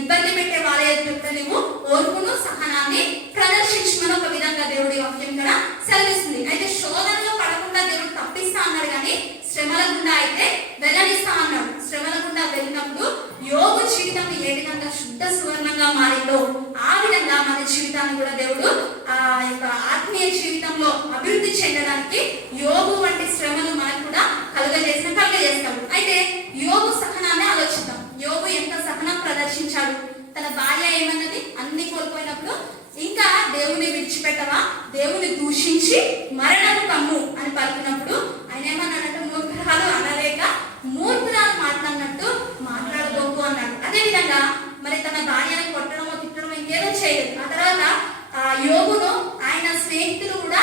ఇబ్బంది పెట్టే వాళ్ళ ఎదుట నువ్వు ఓర్పును సహనాన్ని ప్రదర్శించమని ఒక విధంగా దేవుడి వాక్యం కూడా సెలవిస్తుంది. అయితే శోధనలో పడకుండా దేవుడు తప్పిస్తా అన్నాడు, కానీ శ్రమల గుండా అయితే వెళ్ళనిస్తా అన్నాడు. శ్రమల గుండా వెళ్ళినప్పుడు యోగు జీవితం ఏ విధంగా శుద్ధ సువర్ణంగా మారిందో ఆ విధంగా మన జీవితాన్ని కూడా దేవుడు ఆ యొక్క ఆత్మీయ జీవితంలో అభివృద్ధి చెందడానికి యోగు వంటి శ్రమలు మనకు కూడా కలుగజేస్తాడు. అయితే యోగు సహనాన్ని ఆలోచిద్దాం. యోగు ఎంత సహనం ప్రదర్శించాడు. తన భార్య ఏమన్నది, అన్ని కోల్పోయినప్పుడు ఇంకా దేవుని విడిచిపెట్టవా, దేవుని దూషించి మరణము కమ్ము అని పలికినప్పుడు ఆయన ఏమన్నాడంటే, మూర్ఖురాలు అనలేక మూర్ఖురాలు మాట్లాడినట్టు మాట్లాడబోకు అన్నాడు. అదే విధంగా మరి తన భార్యను కొట్టడమో తిట్టడమో ఇంకేదో చేయలేదు. ఆ తర్వాత యోగును ఆయన స్నేహితులు కూడా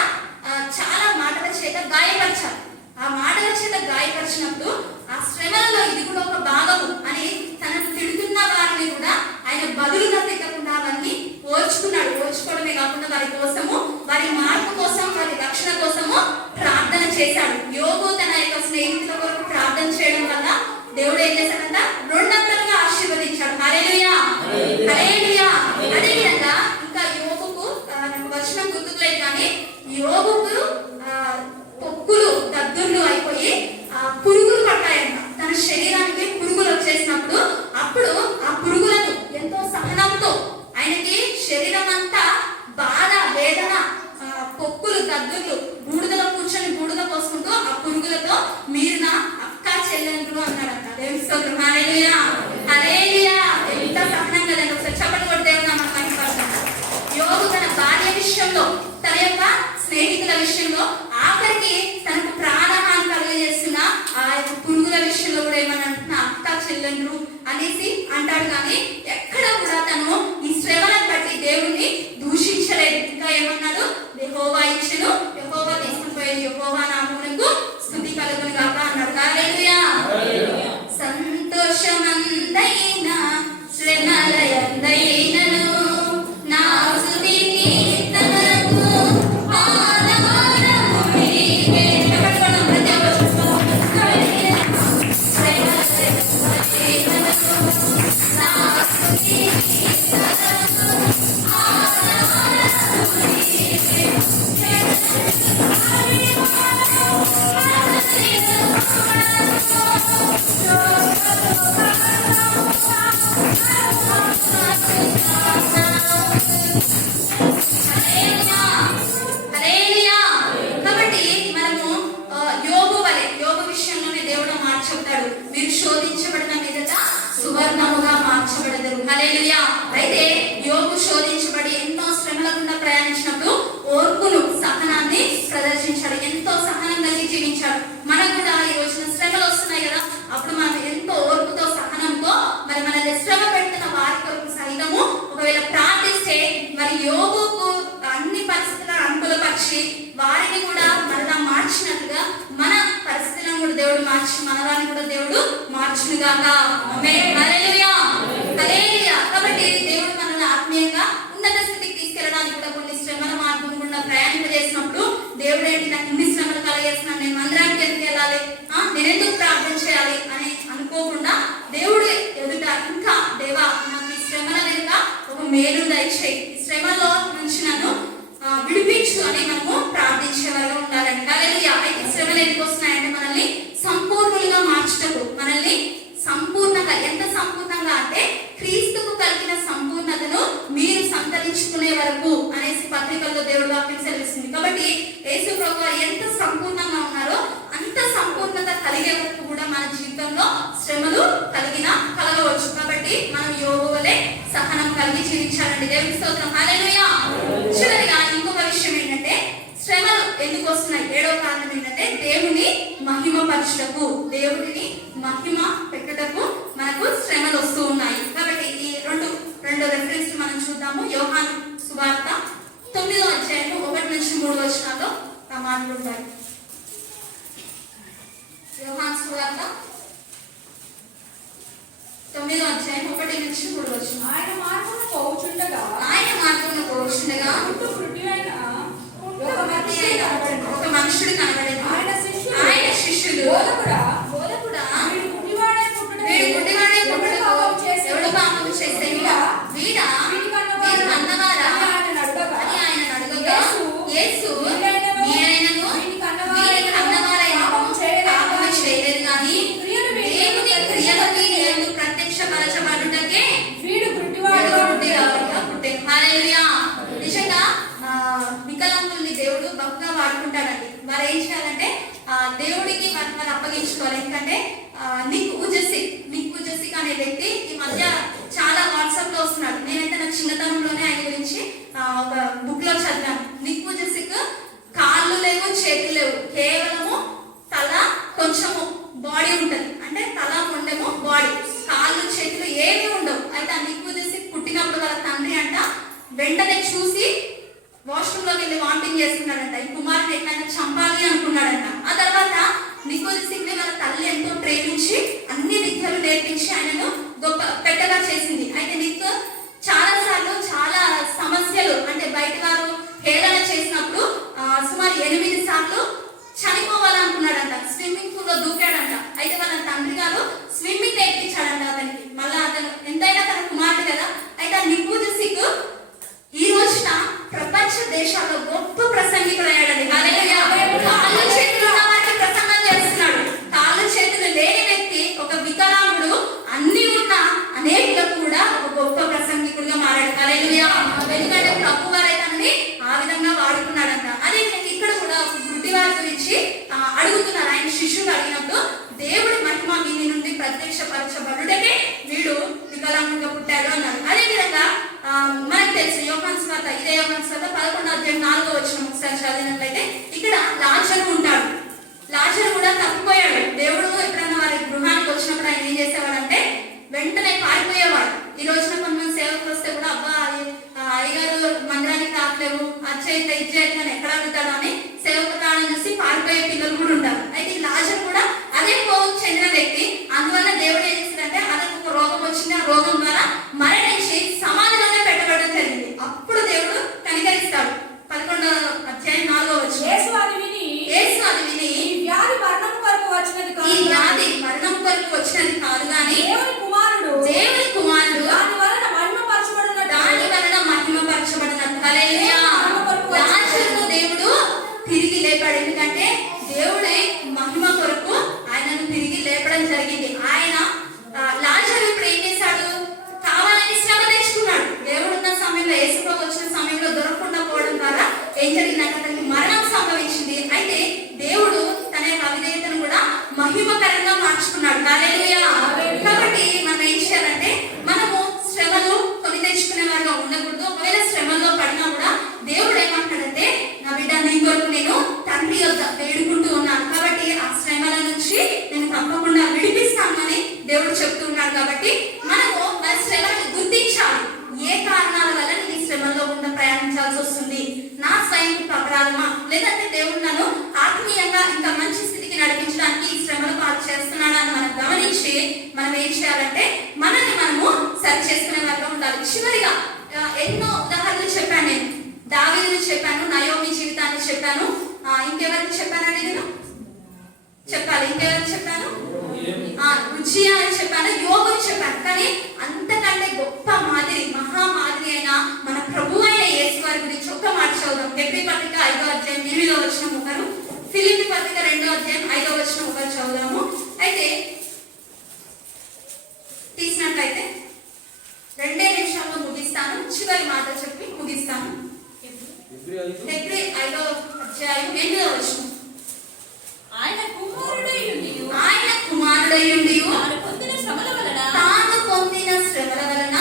చాలా మాటల చేత గాయపరిచారు. ఆ మాటల చేత గాయపరిచినప్పుడు ఆ శ్రమలలో ఇది కూడా ఒక భాగము అని తనను తిడుతున్న వారిని కూడా ఆయన బదులుగా తిట్టకుండా అవన్నీ ఓర్చుకున్నాడు. ఓర్చుకోవడమే కాకుండా వారి కోసము, వారి మార్పు కోసం, వారి రక్షణ కోసము ప్రార్థన చేశాడు. యోగు తన యొక్క స్నేహితుల కొరకు ప్రార్థన చేయడం వల్ల దేవుడు ఏం చేశాడంట, రెండంతలుగా ఆశీర్వదించాడు. హల్లెలూయా, హల్లెలూయా. అదే విధంగా ఇంకా యోగుకు నాకు వచనం గుర్తుకులేదు, కానీ యోగుకు పొక్కులు దద్దుర్లు అయిపోయి పురుగులు పట్టాయంట. తన శరీరానికి పురుగులు వచ్చేసినప్పుడు అప్పుడు ఆ పురుగులను ఎంతో సహనంతో, ఆయనకి శరీరం అంతా బాధ, వేదన, పొక్కులు దద్దుర్లు, బూడిదలో కూర్చొని బూడిద పోసుకుంటూ ఆ పురుగులతో మీరు నా అక్క చెల్లెండ్రు అన్నాడంట. దేవుని స్తోత్రం. హల్లెలూయా, హల్లెలూయా. ఎంత సహనం కదండి. ఒకసారి చప్పట్లు కొట్టి దేవుని నామమున మహిమపరచండి. యోగు తన భార్య విషయంలో, తన యొక్క స్నేహితుల విషయంలో, ఆఖరికి తనకు ప్రాణహాని కలుగజేస్తున్న ఆ యొక్క పురుగుల విషయంలో కూడా ఏమని అంటున్నా, అక్క చెల్లెండ్రు అనేసి అంటాడు. కానీ ఎక్కడ కూడా తను ఈ శ్రమలను బట్టి దేవుణ్ణి దూషించలేదు. ఇంకా ఏమన్నాడు, యెహోవా ఇచ్చెను, యెహోవా తీసుకుని పోయేది, యెహోవా నామమునకు స్తుతి కలుగును గాక అన్నాడు. హల్లెలూయా. సంతోషమందైనా శ్రమలయందైనను నా స్తుతి కీర్తనలకు ఆధారము నీవే. చెప్పండి ప్రతి ఒక్కరు. శ్రమలయందైనను నా స్తుతి కీర్తనలకు ఆధారము హల్లెలూయా. హల్లెలూయా. కాబట్టి మనము యోబు వలె యోబు విషయంలోనే దేవుడు మాట చెప్తాడు, మీరు శోధించబడిన మీదట సువర్ణముగా మార్చబడతారు. హల్లెలూయా. అయితే యోబు శోధించబడి ఎన్నో శ్రమల గుండా ప్రయాణించినప్పుడు ఓర్పును సహనాన్ని ప్రదర్శించాడు, ఎంతో సహనం కలిగి జీవించాడు. మనకు కూడా ఈ రోజున శ్రమలు వస్తున్నాయి కదా, అప్పుడు మనం ఎంతో ఓర్పుతో సహనంతో మరి మనల్ని శ్రమ పెడుతున్న వారి కొరకు సహితము ఒకవేళ ప్రార్థిస్తే మరి యోబుకు అన్ని పరిస్థితులను అనుకూలపరిచి వారిని కూడా మరలా మార్చినట్లుగా మన పరిస్థితులను కూడా దేవుడు మార్చి మనవారిని కూడా దేవుడు మార్చునుగాక. ఆమేన్. హల్లెలూయా. హల్లెలూయా. కాబట్టి దేవుడు మనల్ని ఆత్మీయంగా ఉన్నత స్థితికి తీసుకెళ్ళడానికి కూడా కొన్ని శ్రమల మార్గం గుండా ప్రయాణింపజేసినప్పుడు దేవుడు ఏంటి నాకు ఇన్ని శ్రమలు కలగేస్తున్నాను, నేను మందిరానికి ఎందుకు వెళ్ళాలి, నేను ఎందుకు ప్రార్థన చేయాలి అని అనుకోకుండా దేవుడు ఎదుట ఇంకా దేవా నాకు ఈ శ్రమల వెనుక ఒక మేలు దయచేయి, ఈ శ్రమలో నుంచి నన్ను విడిపించు అని మనము ప్రార్థించే వారిగా ఉండాలండి. హల్లెలూయా. అయితే శ్రమలు ఎందుకు వస్తున్నాయంటే మనల్ని సంపూర్ణులుగా మార్చుటకు, మనల్ని సంపూర్ణంగా, ఎంత సంపూర్ణంగా అంటే క్రీస్తుకు కలిగిన సంపూర్ణతను మీరు సంతరించుకునే వరకు అనేసి పత్రికల్లో దేవుడు వాక్యం సెలవిస్తుంది. కాబట్టి యేసు ప్రభువు ఎంత సంపూర్ణంగా ఉన్నారో అంత సంపూర్ణత కలిగే వరకు కూడా మన జీవితంలో శ్రమలు కలగవచ్చు. కాబట్టి మనం యోబు వలె సహనం కలిగి జీవించాలండి. దేవునికి స్తోత్రం. హల్లెలూయా. చివరిగా ఇంకొక విషయం ఏంటంటే శ్రమలు ఎందుకు వస్తున్నాయి, 7వ కారణం ఏంటంటే దేవుని మహిమ పరచుటకు, దేవుడిని మహిమ పెట్టుటకు మనకు శ్రమలు వస్తూ ఉన్నాయి. కాబట్టి ఈ రెండు రెఫరెన్స్ మనం చూద్దాము. యోహాను సువార్త 9వ అధ్యాయము 1 నుంచి 3 వచనాల్లో ఆ మాటలు ఉంటాయి. యోహాను సువార్త 9వ అధ్యాయం 1 నుంచి 3 వచనం. ఆయన మార్గమున పోవుచుండగా ఒక మనుషుడు కనబడింది. ఆయన శిష్యులు బోధకుడా, వీడు గుడ్డివాడే పుట్టుటకు ఎవడు పాపము చేసేయుడా, వీడు కన్నవారా అని ఆయన అడగగా యేసు మీరైనను వీరి కన్నవారైన పాపము చేయలేదు కానీ దేవుని క్రియలు వీరు ప్రత్యక్షపరచబడుటకే వీడు గుడ్డివాడుగా పుట్టాడు. హల్లెలూయా. నిజంగా వికలాంగుల్ని దేవుడు బహుగా వాడుకుంటాడండి. మరి ఏం చేయాలంటే దేవుడికి మరి అప్పగించుకోవాలి. ఎందుకంటే నిక్ ఉజసిక్ అనే వ్యక్తి ఈ మధ్య చాలా వాట్సాప్ లో వస్తున్నాడు. నేనైతే నాకు చిన్నతనంలోనే ఆయన గురించి ఒక బుక్ లో చదివాను. నిక్ ఉజసిక్ కాళ్ళు లేవు, చేతులు లేవు, కేవలము తల కొంచెము బాడీ ఉంటది, అంటే తల ఉండేమో బాడీ, కాళ్ళు చేతులు ఏమీ ఉండవు. అయితే ఆ నిక్ ఉజసిక్ పుట్టినప్పుడు వాళ్ళ తండ్రి అంట వెంటనే చూసి వాష్రూమ్ లోకి వెళ్ళి వామిటింగ్ చేసుకున్నాడంట. ఈ కుమారుని ఎట్లయినా చంపాలి అనుకున్నాడంట. ఆ తర్వాత నికోదిసిక్ ని వాళ్ళ తల్లి ఎంతో ప్రేమించి అన్ని విద్యలు నేర్పించి ఆయనను గొప్ప పెద్దగా చేసింది. అయితే నిక్ చాలా సార్లు చాలా సమస్యలు, అంటే బయట వారు హేళన చేసినప్పుడు సుమారు 8 సార్లు చనిపోవాలనుకున్నాడంట. స్విమ్మింగ్ పూల్ లో దూకాడంట. అయితే వాళ్ళ తండ్రి గారు స్విమ్మింగ్ నేర్పించాడంట అతనికి. మళ్ళా అతను ఎంతైనా తన కుమారుడు కదా. అయితే ఆ నికోదిసిక్ ఈ రోజున ప్రపంచ దేశాల్లో గొప్ప ప్రసంగికుడయ్యాడండి. హల్లెలూయా. కాళ్ళు చేతులు ఉన్న వారికి ప్రసంగం చేస్తున్నాడు. కాళ్ళు చేతులు లేని వ్యక్తి, ఒక వికలాంగుడు, అన్ని ఉన్న అనేకులకు కూడా ఒక గొప్ప ప్రసంగికుడిగా మారాడు. హల్లెలూయా. ఎందుకంటే ప్రభు వారే తనని ఆ విధంగా వాడుకున్నాడంట. అదే ఇక్కడ కూడా ఒక గుడ్డి వారి గురించి అడుగుతున్నారు. ఆయన శిష్యులు అడిగినప్పుడు దేవుడి మహిమ వీని నుండి ప్రత్యక్షపరచబడుటకే వీడు వికలాంగుడిగా పుట్టాడు అన్నారు. అదే విధంగా మనకు తెలుసు యోహాను సువార్త, ఇదే యోహాను సువార్త 11వ అధ్యాయం 4వ వచనం ఒకసారి చదివినట్లయితే ఇక్కడ లాజరు ఉంటాడు. లాజరు కూడా తప్పిపోయాడు. దేవుడు ఎప్పుడైనా వారి గృహానికి వచ్చినప్పుడు ఆయన ఏం చేసేవాడంటే వెంటనే పారిపోయేవాడు. ఈ రోజున కొంతమంది సేవకులు వస్తే కూడా అబ్బా అయ్యగారు మందిరానికి రావట్లేవు, అచ్చయితే ఇచ్చేయట్టు అని ఎక్కడ అడుగుతాడు అని సేవకులు రావడం చూసి పారిపోయే పిల్లలు కూడా ఉంటారు. అయితే ఈ లాజరు కూడా అదే కోవకు చెందిన వ్యక్తి. అందువల్ల దేవుడు ఏం చేశాడంటే అతనికి ఒక రోగం వచ్చింది. ఆ రోగం ద్వారా మరణించి సమాధిలోనే పెట్టబడడం జరిగింది. అప్పుడు దేవుడు కనికరిస్తాడు. 11వ అధ్యాయం 4వ వచనం. యేసు అది విని ఈ వ్యాధి మరణం కొరకు వచ్చినది కాదు కానీ దేవుని కుమారుడు దాని వలన మహిమపరచబడినట్టు. హల్లెలూయా. లాజరును దేవుడు తిరిగి లేపాడు. ఎందుకంటే దేవుడి మహిమ కొరకు ఆదాయానికి పకరాలమా, లేదంటే దేవుడు నన్ను ఆత్మీయంగా ఇంకా మంచి స్థితికి నడిపించడానికి ఈ శ్రమలు పాలు చేస్తున్నాడా అని మనం గమనించి మనం ఏం చేయాలంటే మనల్ని మనము సరి చేసుకునే వారిగా ఉండాలి. చివరిగా ఎన్నో ఉదాహరణలు చెప్పాను. నేను దావీదుని చెప్పాను, నయోమి జీవితాన్ని చెప్పాను, ఇంకెవరికి చెప్పానండి నేను చెప్పాలి, ఇంకెవరికి చెప్పాను, ఉజ్జియా అని చెప్పాను, యోగుని చెప్పాను. కానీ అంతకంటే గొప్ప మాదిరి, మహామాదిరి అయిన మన ప్రభు అయిన యేసు వారి గురించి ఒక్క మాట చదువుదాం. హెబ్రీ పత్రిక 5వ అధ్యాయం 8వ వచనం ఒకరు, ఫిలిప్పీ పత్రిక 2వ అధ్యాయం 5వ వచనం ఒకరు చదువుదాము. అయితే తీసినట్లయితే 2 నిమిషాల్లో ముగిస్తాను, చివరి మాట చెప్పి ముగిస్తాను. హెబ్రీ 5వ అధ్యాయం 8వ వచనం. ఆయన కుమారుడైయుండియు తాను పొందిన శ్రమల వలన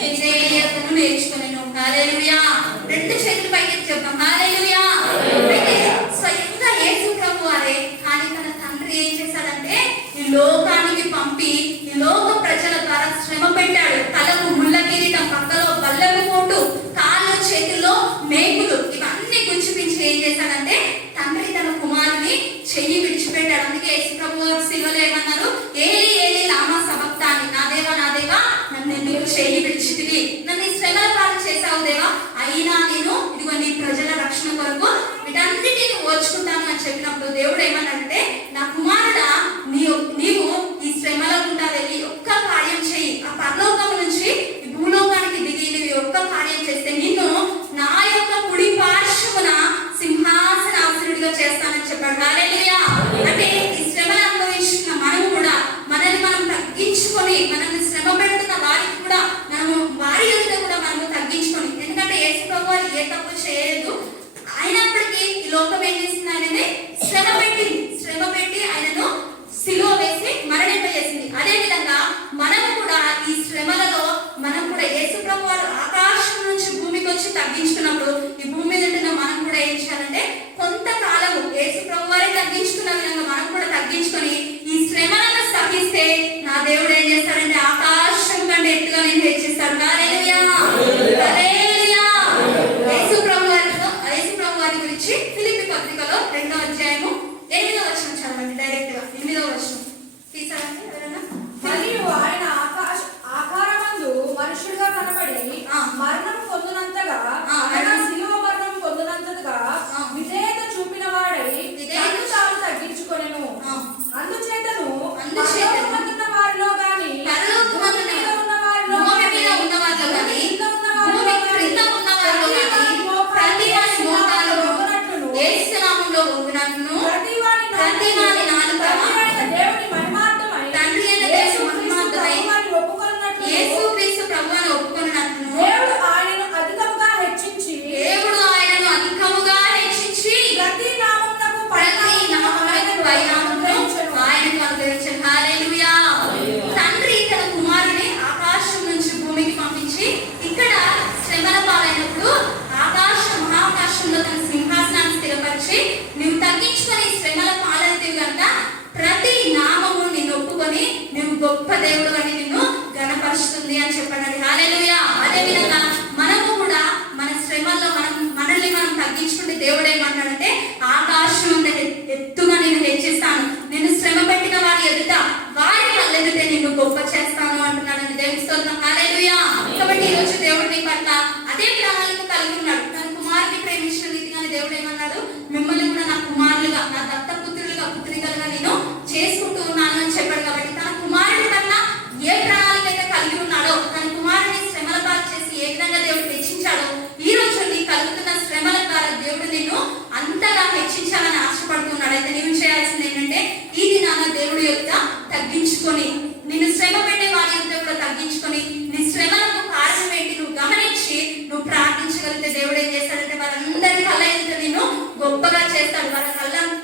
విధేయతను నేర్చుకొనెను. హల్లెలూయా. 2 చేతులు పైకి చెప్తాం, హల్లెలూయా. అయితే స్వయంగా యేసు ప్రభు వారే, కానీ తన తండ్రి ఏం చేశాడంటే ఈ లోకానికి పంపి ఈ లోక ప్రజల ద్వారా శ్రమ పెట్టాడు. తలకు ముళ్ళ కిరీటం, పక్కలో బల్లెపు పోటు, కాళ్ళు చేతుల్లో మేకులు, ఇవన్నీ గుచ్చిపించి ఏం చేశాడంటే తండ్రి తన కుమారుని చెయ్యి విడిచిపెట్టాడు. అందుకే యేసు ప్రభు శిలువలో ఏమన్నారు, ఏలి ఏలి లామా సబక్తాని, నా దేవా నన్ను ఎందుకు చెయ్యి విడిచితివి, నన్ను ఈ శ్రమల పాలు చేశావు దేవా, అయినా నేను ఇదిగో నీ ప్రజల రక్షణ కొరకు వీటన్నిటిని ఓర్చుకుంటాను అని చెప్పినప్పుడు దేవుడు ఏమన్నాడంటే, నా కుమారుడా నీవు ఈ శ్రమల గుండా వెళ్ళి ఒక్క కార్యం చెయ్యి, ఆ పరలోకం నుంచి ఈ భూలోకానికి దిగి నీవు ఒక్క కార్యం చేస్తే నిన్ను నా యొక్క కుడి పార్శ్వమున సింహాసనాసనుడిగా చేస్తానని చెప్పాడు. హల్లెలూయా. అంటే ఈ శ్రమను అనుభవించిన మనము కూడా మనల్ని మనం తగ్గించుకొని, మనల్ని శ్రమ పెడుతున్న వారికి కూడా మనము వారి ఎదుట కూడా మనము తగ్గించుకొని, ఎందుకంటే యేసు ప్రభు వారు ఏ తప్పు చేయలేదు, అయినప్పటికీ ఈ లోకం ఏం చేసింది, ఆయనని శ్రమ పెట్టి ఆయనను సిలువ వేసి మరణింపజేసింది. అదే విధంగా మనము కూడా ఈ శ్రమలలో మనం కూడా యేసు ప్రభు వారు ఆకాశం నుంచి భూమికి వచ్చి తగ్గించుకున్నప్పుడు ఈ భూమి మీద ఉంటున్న మనం కూడా ఏం చేయాలంటే కొంతకాలము యేసు ప్రభు వారే తగ్గించుకున్న విధంగా మనం కూడా తగ్గించుకొని ఈ శ్రమలను సహిస్తే నా దేవుడు ఏం చేస్తాడంటే ఆకాశం కంటే ఎత్తుగా నేను హెచ్చిస్తాడు. హల్లెలూయా. హల్లెలూయా. యేసు ప్రభు వారి గురించి ఫిలిప్పీ పత్రికలో 2వ అధ్యాయము 8వ వచనం చదవండి. డైరెక్ట్ గా 8వ వచనం తీసారండి ఎవరైనా. మరియు ఆయన ఆకారమందు మనుషుడుగా కనబడి మరణం పొందినంతగా, అనగా శిలువ మరణం పొందినంతగా విధేయత చూపిన వాడై తనను తాను తగ్గించుకొనెను. అందుచేతను పరలోకమందున్న వారిలో గాని, భూమి మీద ఉన్న వారిలో గాని, క్రింద ఉన్న వారిలో గాని ప్రతి వాని మోకాలు యేసు నామములో వంగునట్లును, ప్రతి వాని నాలుక దేవుని మహిమార్థమై తండ్రి అయిన దేవుని మహిమార్థమై యేసుక్రీస్తు ప్రభువును ఒప్పుకొనున్నట్లును దేవుడు ఆయనను అధికముగా హెచ్చించి ప్రతి నామమునకు పై నామమును ఆయనకు అనుగ్రహించెను. హల్లెలూయా. తండ్రి తన కుమారుని ఆకాశం నుంచి భూమికి పంపించి ఇక్కడ శ్రమల పాలైనప్పుడు మహాకాశంలో తన సింహాసనాన్ని స్థిరపరిచి నువ్వు తగ్గించుకొని శ్రమల పాలైతే కనుక ప్రతి నామము నిన్ను ఒప్పుకొని నువ్వు గొప్ప దేవుడు అని నిన్ను ఘనపరుస్తుంది అని చెప్పండి. హల్లెలూయా. అదే విధంగా మనము కూడా మన శ్రమల్లో మనల్ని మనం తగ్గించుకుంటే దేవుడు ఏమంటాడంటే ఆకాశం ఎత్తుగా నేను హెచ్చిస్తాను, నిన్ను శ్రమ పెట్టిన వారి ఎదుట వారి కళ్ళెదుటే నిన్ను గొప్ప చేస్తాను అంటున్నాడని దేవుని స్తోత్రం. హల్లెలూయా. కాబట్టి ఈ రోజు దేవుడు నీ పట్ల అదే ప్రణాళిక కలిగి ఉన్నాడు. తన కుమారుని ప్రేమించిన రీతిగానే దేవుడు ఏమన్నాడు, మిమ్మల్ని కూడా నా కుమారులుగా, నా దత్తపుత్రులుగా, పుత్రికలుగా నేను చేసుకుంటూ ఉన్నాను అని చెప్పాడు. కాబట్టి తన కుమారుడి పట్ల ఏ ప్రణాళిక అయితే కలిగి ఉన్నాడో, తన కుమారుని శ్రమల పాలు చేసి ఏ విధంగా దేవుడు హెచ్చించాడో, ఈ రోజు నీ కలుగుతున్న శ్రమల ద్వారా దేవుడు నిన్ను అంతగా హెచ్చించాలని ఆశపడుతున్నాడు. అయితే నీవు చేయాల్సింది ఏంటంటే ఈ దినాన దేవుడి యొక్క తగ్గించుకొని, నిన్ను శ్రమ పెట్టే వారి యొక్క కూడా తగ్గించుకొని, నీ శ్రమలకు కారణం ఏంటి నువ్వు గమనించి నువ్వు ప్రార్థించగలిగితే దేవుడు ఏం చేస్తాడంటే వారందరి కళ్ళ ఎదుట నిన్ను గొప్పగా చేస్తాడు. వాళ్ళ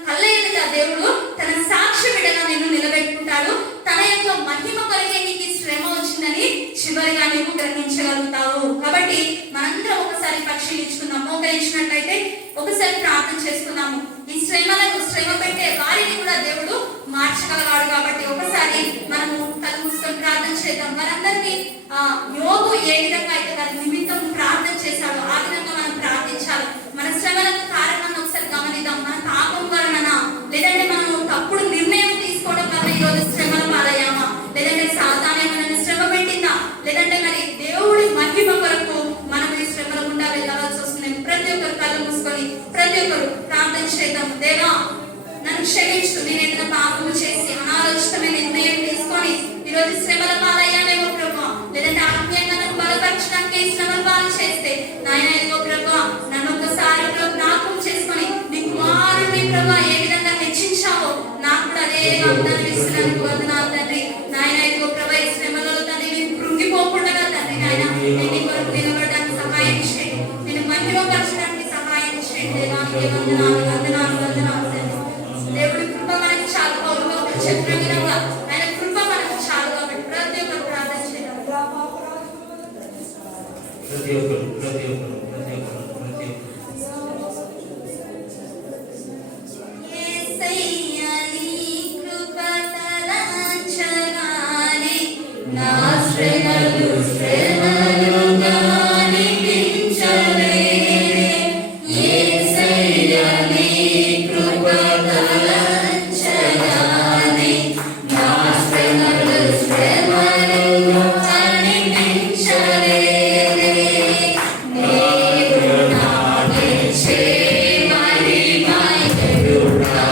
కళ్ళ ఎదుట దేవుడు తన సాక్షి బిడ్డగా నిన్ను నిలబెట్టుకుంటాడు. తన యొక్క మహిమ కలిగే నీకు శ్రమ వచ్చిందని చివరిగా నువ్వు గ్రహించగలుగుతావు. కాబట్టి మనందరం ఒకసారి పరిశీలించుకుందాం. మోకరించినట్లయితే ఒకసారి ప్రార్థన చేసుకుందాము. ఈ శ్రమ పెట్టే వారిని కూడా దేవుడు మార్చగలవాడు. కాబట్టి ఒకసారి మనము కళ్ళు మూసుకొని ప్రార్థన చేద్దాం. వారందరినీ యోగు ఏ విధంగా అయితే వారి నిమిత్తం ప్రార్థన చేశాడో ఆ విధంగా మనం ప్రార్థించాలి. మన శ్రమ వాగ్దానం ఇస్తున్నందుకు వందనాలు తండ్రి. నాయన ఇదిగో ప్రభా ఈ శ్రమలలో తండ్రి మేము కృంగిపోకుండా తండ్రి నాయన నేను నీ కొరకు నిలబడడానికి సహాయం చేయండి. నేను మహిమపరచడానికి సహాయం చేయండి. దేవానికి వందనాలు వందనాలు వందనాలు తండ్రి. దేవుడి కృప మనకి చాలు. పౌలు భక్తుడు చెప్పిన విధంగా ఆయన కృప మనకు చాలు కాబట్టి ప్రతి ఒక్కరు ప్రార్థన చేయాలి. ప్రతి ఒక్కరు యేసయ్యా నీ కృప తలంచగానే నా శ్రమలు శ్రమలుగా అనిపించలే. యేసయ్యా నీ కృప తలంచగానే నా శ్రమలు శ్రమలుగా అనిపించలే. దేవుడు నాకే చేమని మహిమగలుడా.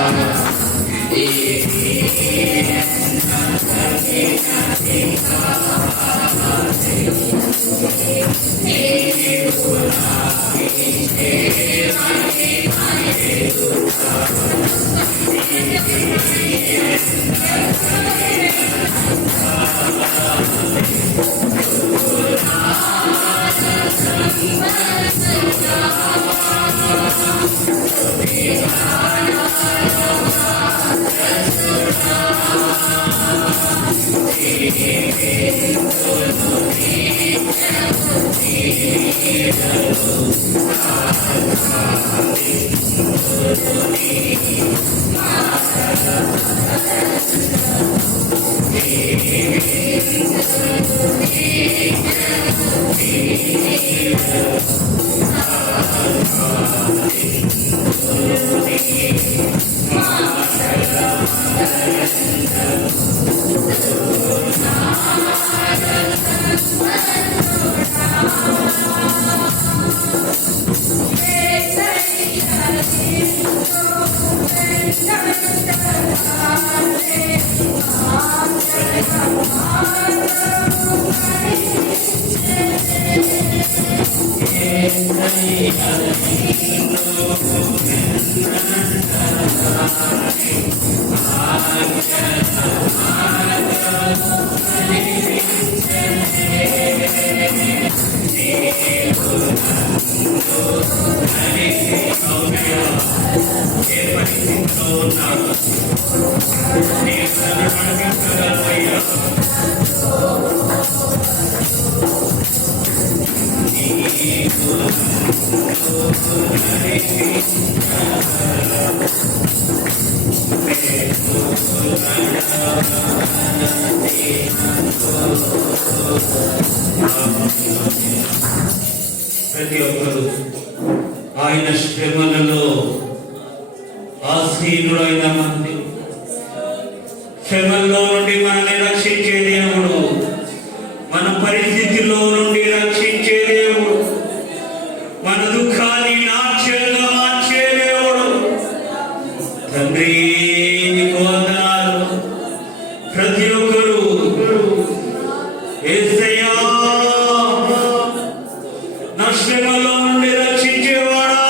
ప్రతి ఒక్కరు ఆయన శ్రమలలో ఆసీనుడైన మంది. శ్రమల్లో నుండి మనల్ని రక్షించే దేవుడు, మన పరిస్థితిలో నుండి రక్షించే దేవుడు, మన దుఃఖాన్ని నాట్యంగా మార్చే దేవుడు. తండ్రి నీకు వందనాలు. ప్రతి ఒక్కరు యేసయ్యా నా శ్రమలో నుండి రక్షించేవాడా,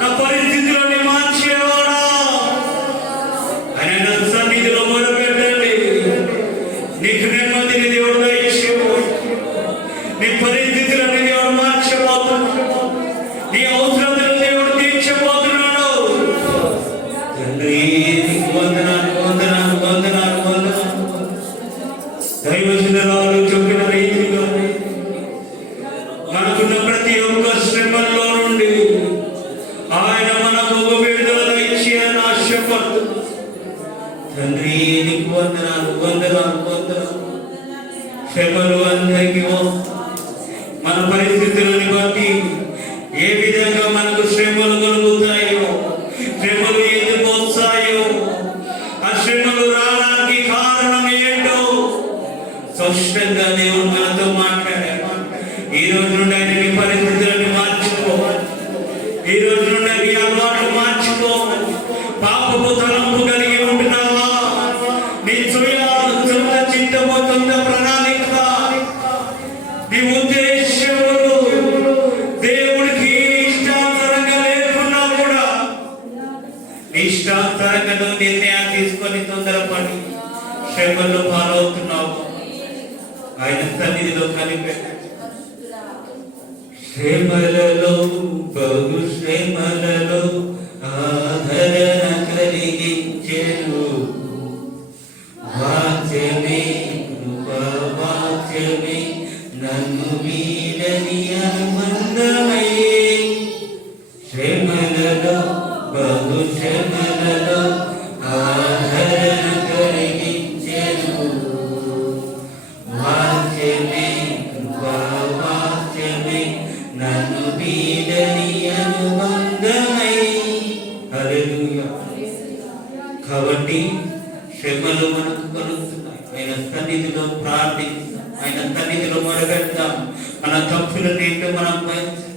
నా పరిస్థితులను మార్చేవాడా ఆయన సన్నిధిలో మొదలుపెట్టండి. నీకు నెమ్మదిని దేవుడు దయచేవాడు. నీ పరిస్థితులను దేవుడు మార్చబోతున్నాడు. నీ అవసరతను దేవుడు తీర్చబోతున్నాడు. తండ్రి నీకు వందనాలు వందనాలు వందనాలు వందనాలు. దైవజనురాలు చెప్పిన రీతిలో మనకున్న ప్రతి ఒక్క శ్రమల్లో నుండి ఆయన మనకు ఒక విడుదల ఇచ్చి అని ఆశపడుతుంది. తండ్రి నీకు వందనాలు వందనాలు వందనాలు. శ్రమలు అందరికీ మన పరిస్థితులను బట్టి ఏ విధంగా మనకు శ్రమలు కలుగుతాయో, శ్రమలు ఎందుకు వస్తాయో, ఆ శ్రమలు రావడానికి కారణం ఏంటో స్పష్టంగా దేవుడు మనతో మాట్లాడారు. ఈ రోజు నుండి ఆయన నీ పరిస్థితులను మార్చుకోవాలి. ఈ రోజు నుండి నీ అలవాట్లు మార్చుకోవాలి. పాపపు తలంపు కలిగి ఉంటున్నావా? నీ సొంత చిత్తము, సొంత ప్రణాళిక, నీ ఉద్దేశములు దేవుడికి ఇష్టానుసారంగా లేకున్నా కూడా నీ ఇష్ట ఇష్టానుసారంగా నువ్వు నిర్ణయాలు తీసుకొని తొందరపడి శ్రమల్లో పాలవుతున్నావు. ఆయన సన్నిధిలో కనిపెట్టు. శ్రమలలో బహు శ్రమలలో ఆదరణ కలిగించెను వాక్యమే కృపావాక్యమే నన్ను వీడని అనుబంధమై. శ్రమలలో బహు శ్రమలలో ఆదరణ కలిగించెను వాక్యమే కృపావాక్యమే నన్ను వీడని అనుబంధమై. హల్లెలూయా. కాబట్టి శ్రమలు మనకు కలుగుతున్నాయి. ఆయన సన్నిధిలో ప్రార్థిస్తాం, ఆయన సన్నిధిలో మొరపెడతాం, మన తప్పులను ఏంటో మనం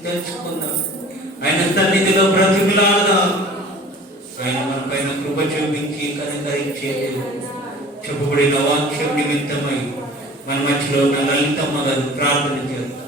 తెలుసుకుందాం, ఆయన సన్నిధిలో బ్రతికులాడదాం. ఆయన మన పైన కృప చూపించి కనికరించే చెప్పబడిన వాక్యం నిమిత్తమై మన మధ్యలో ఉన్న లలితమ్మ గారు ప్రార్థన చేస్తారు.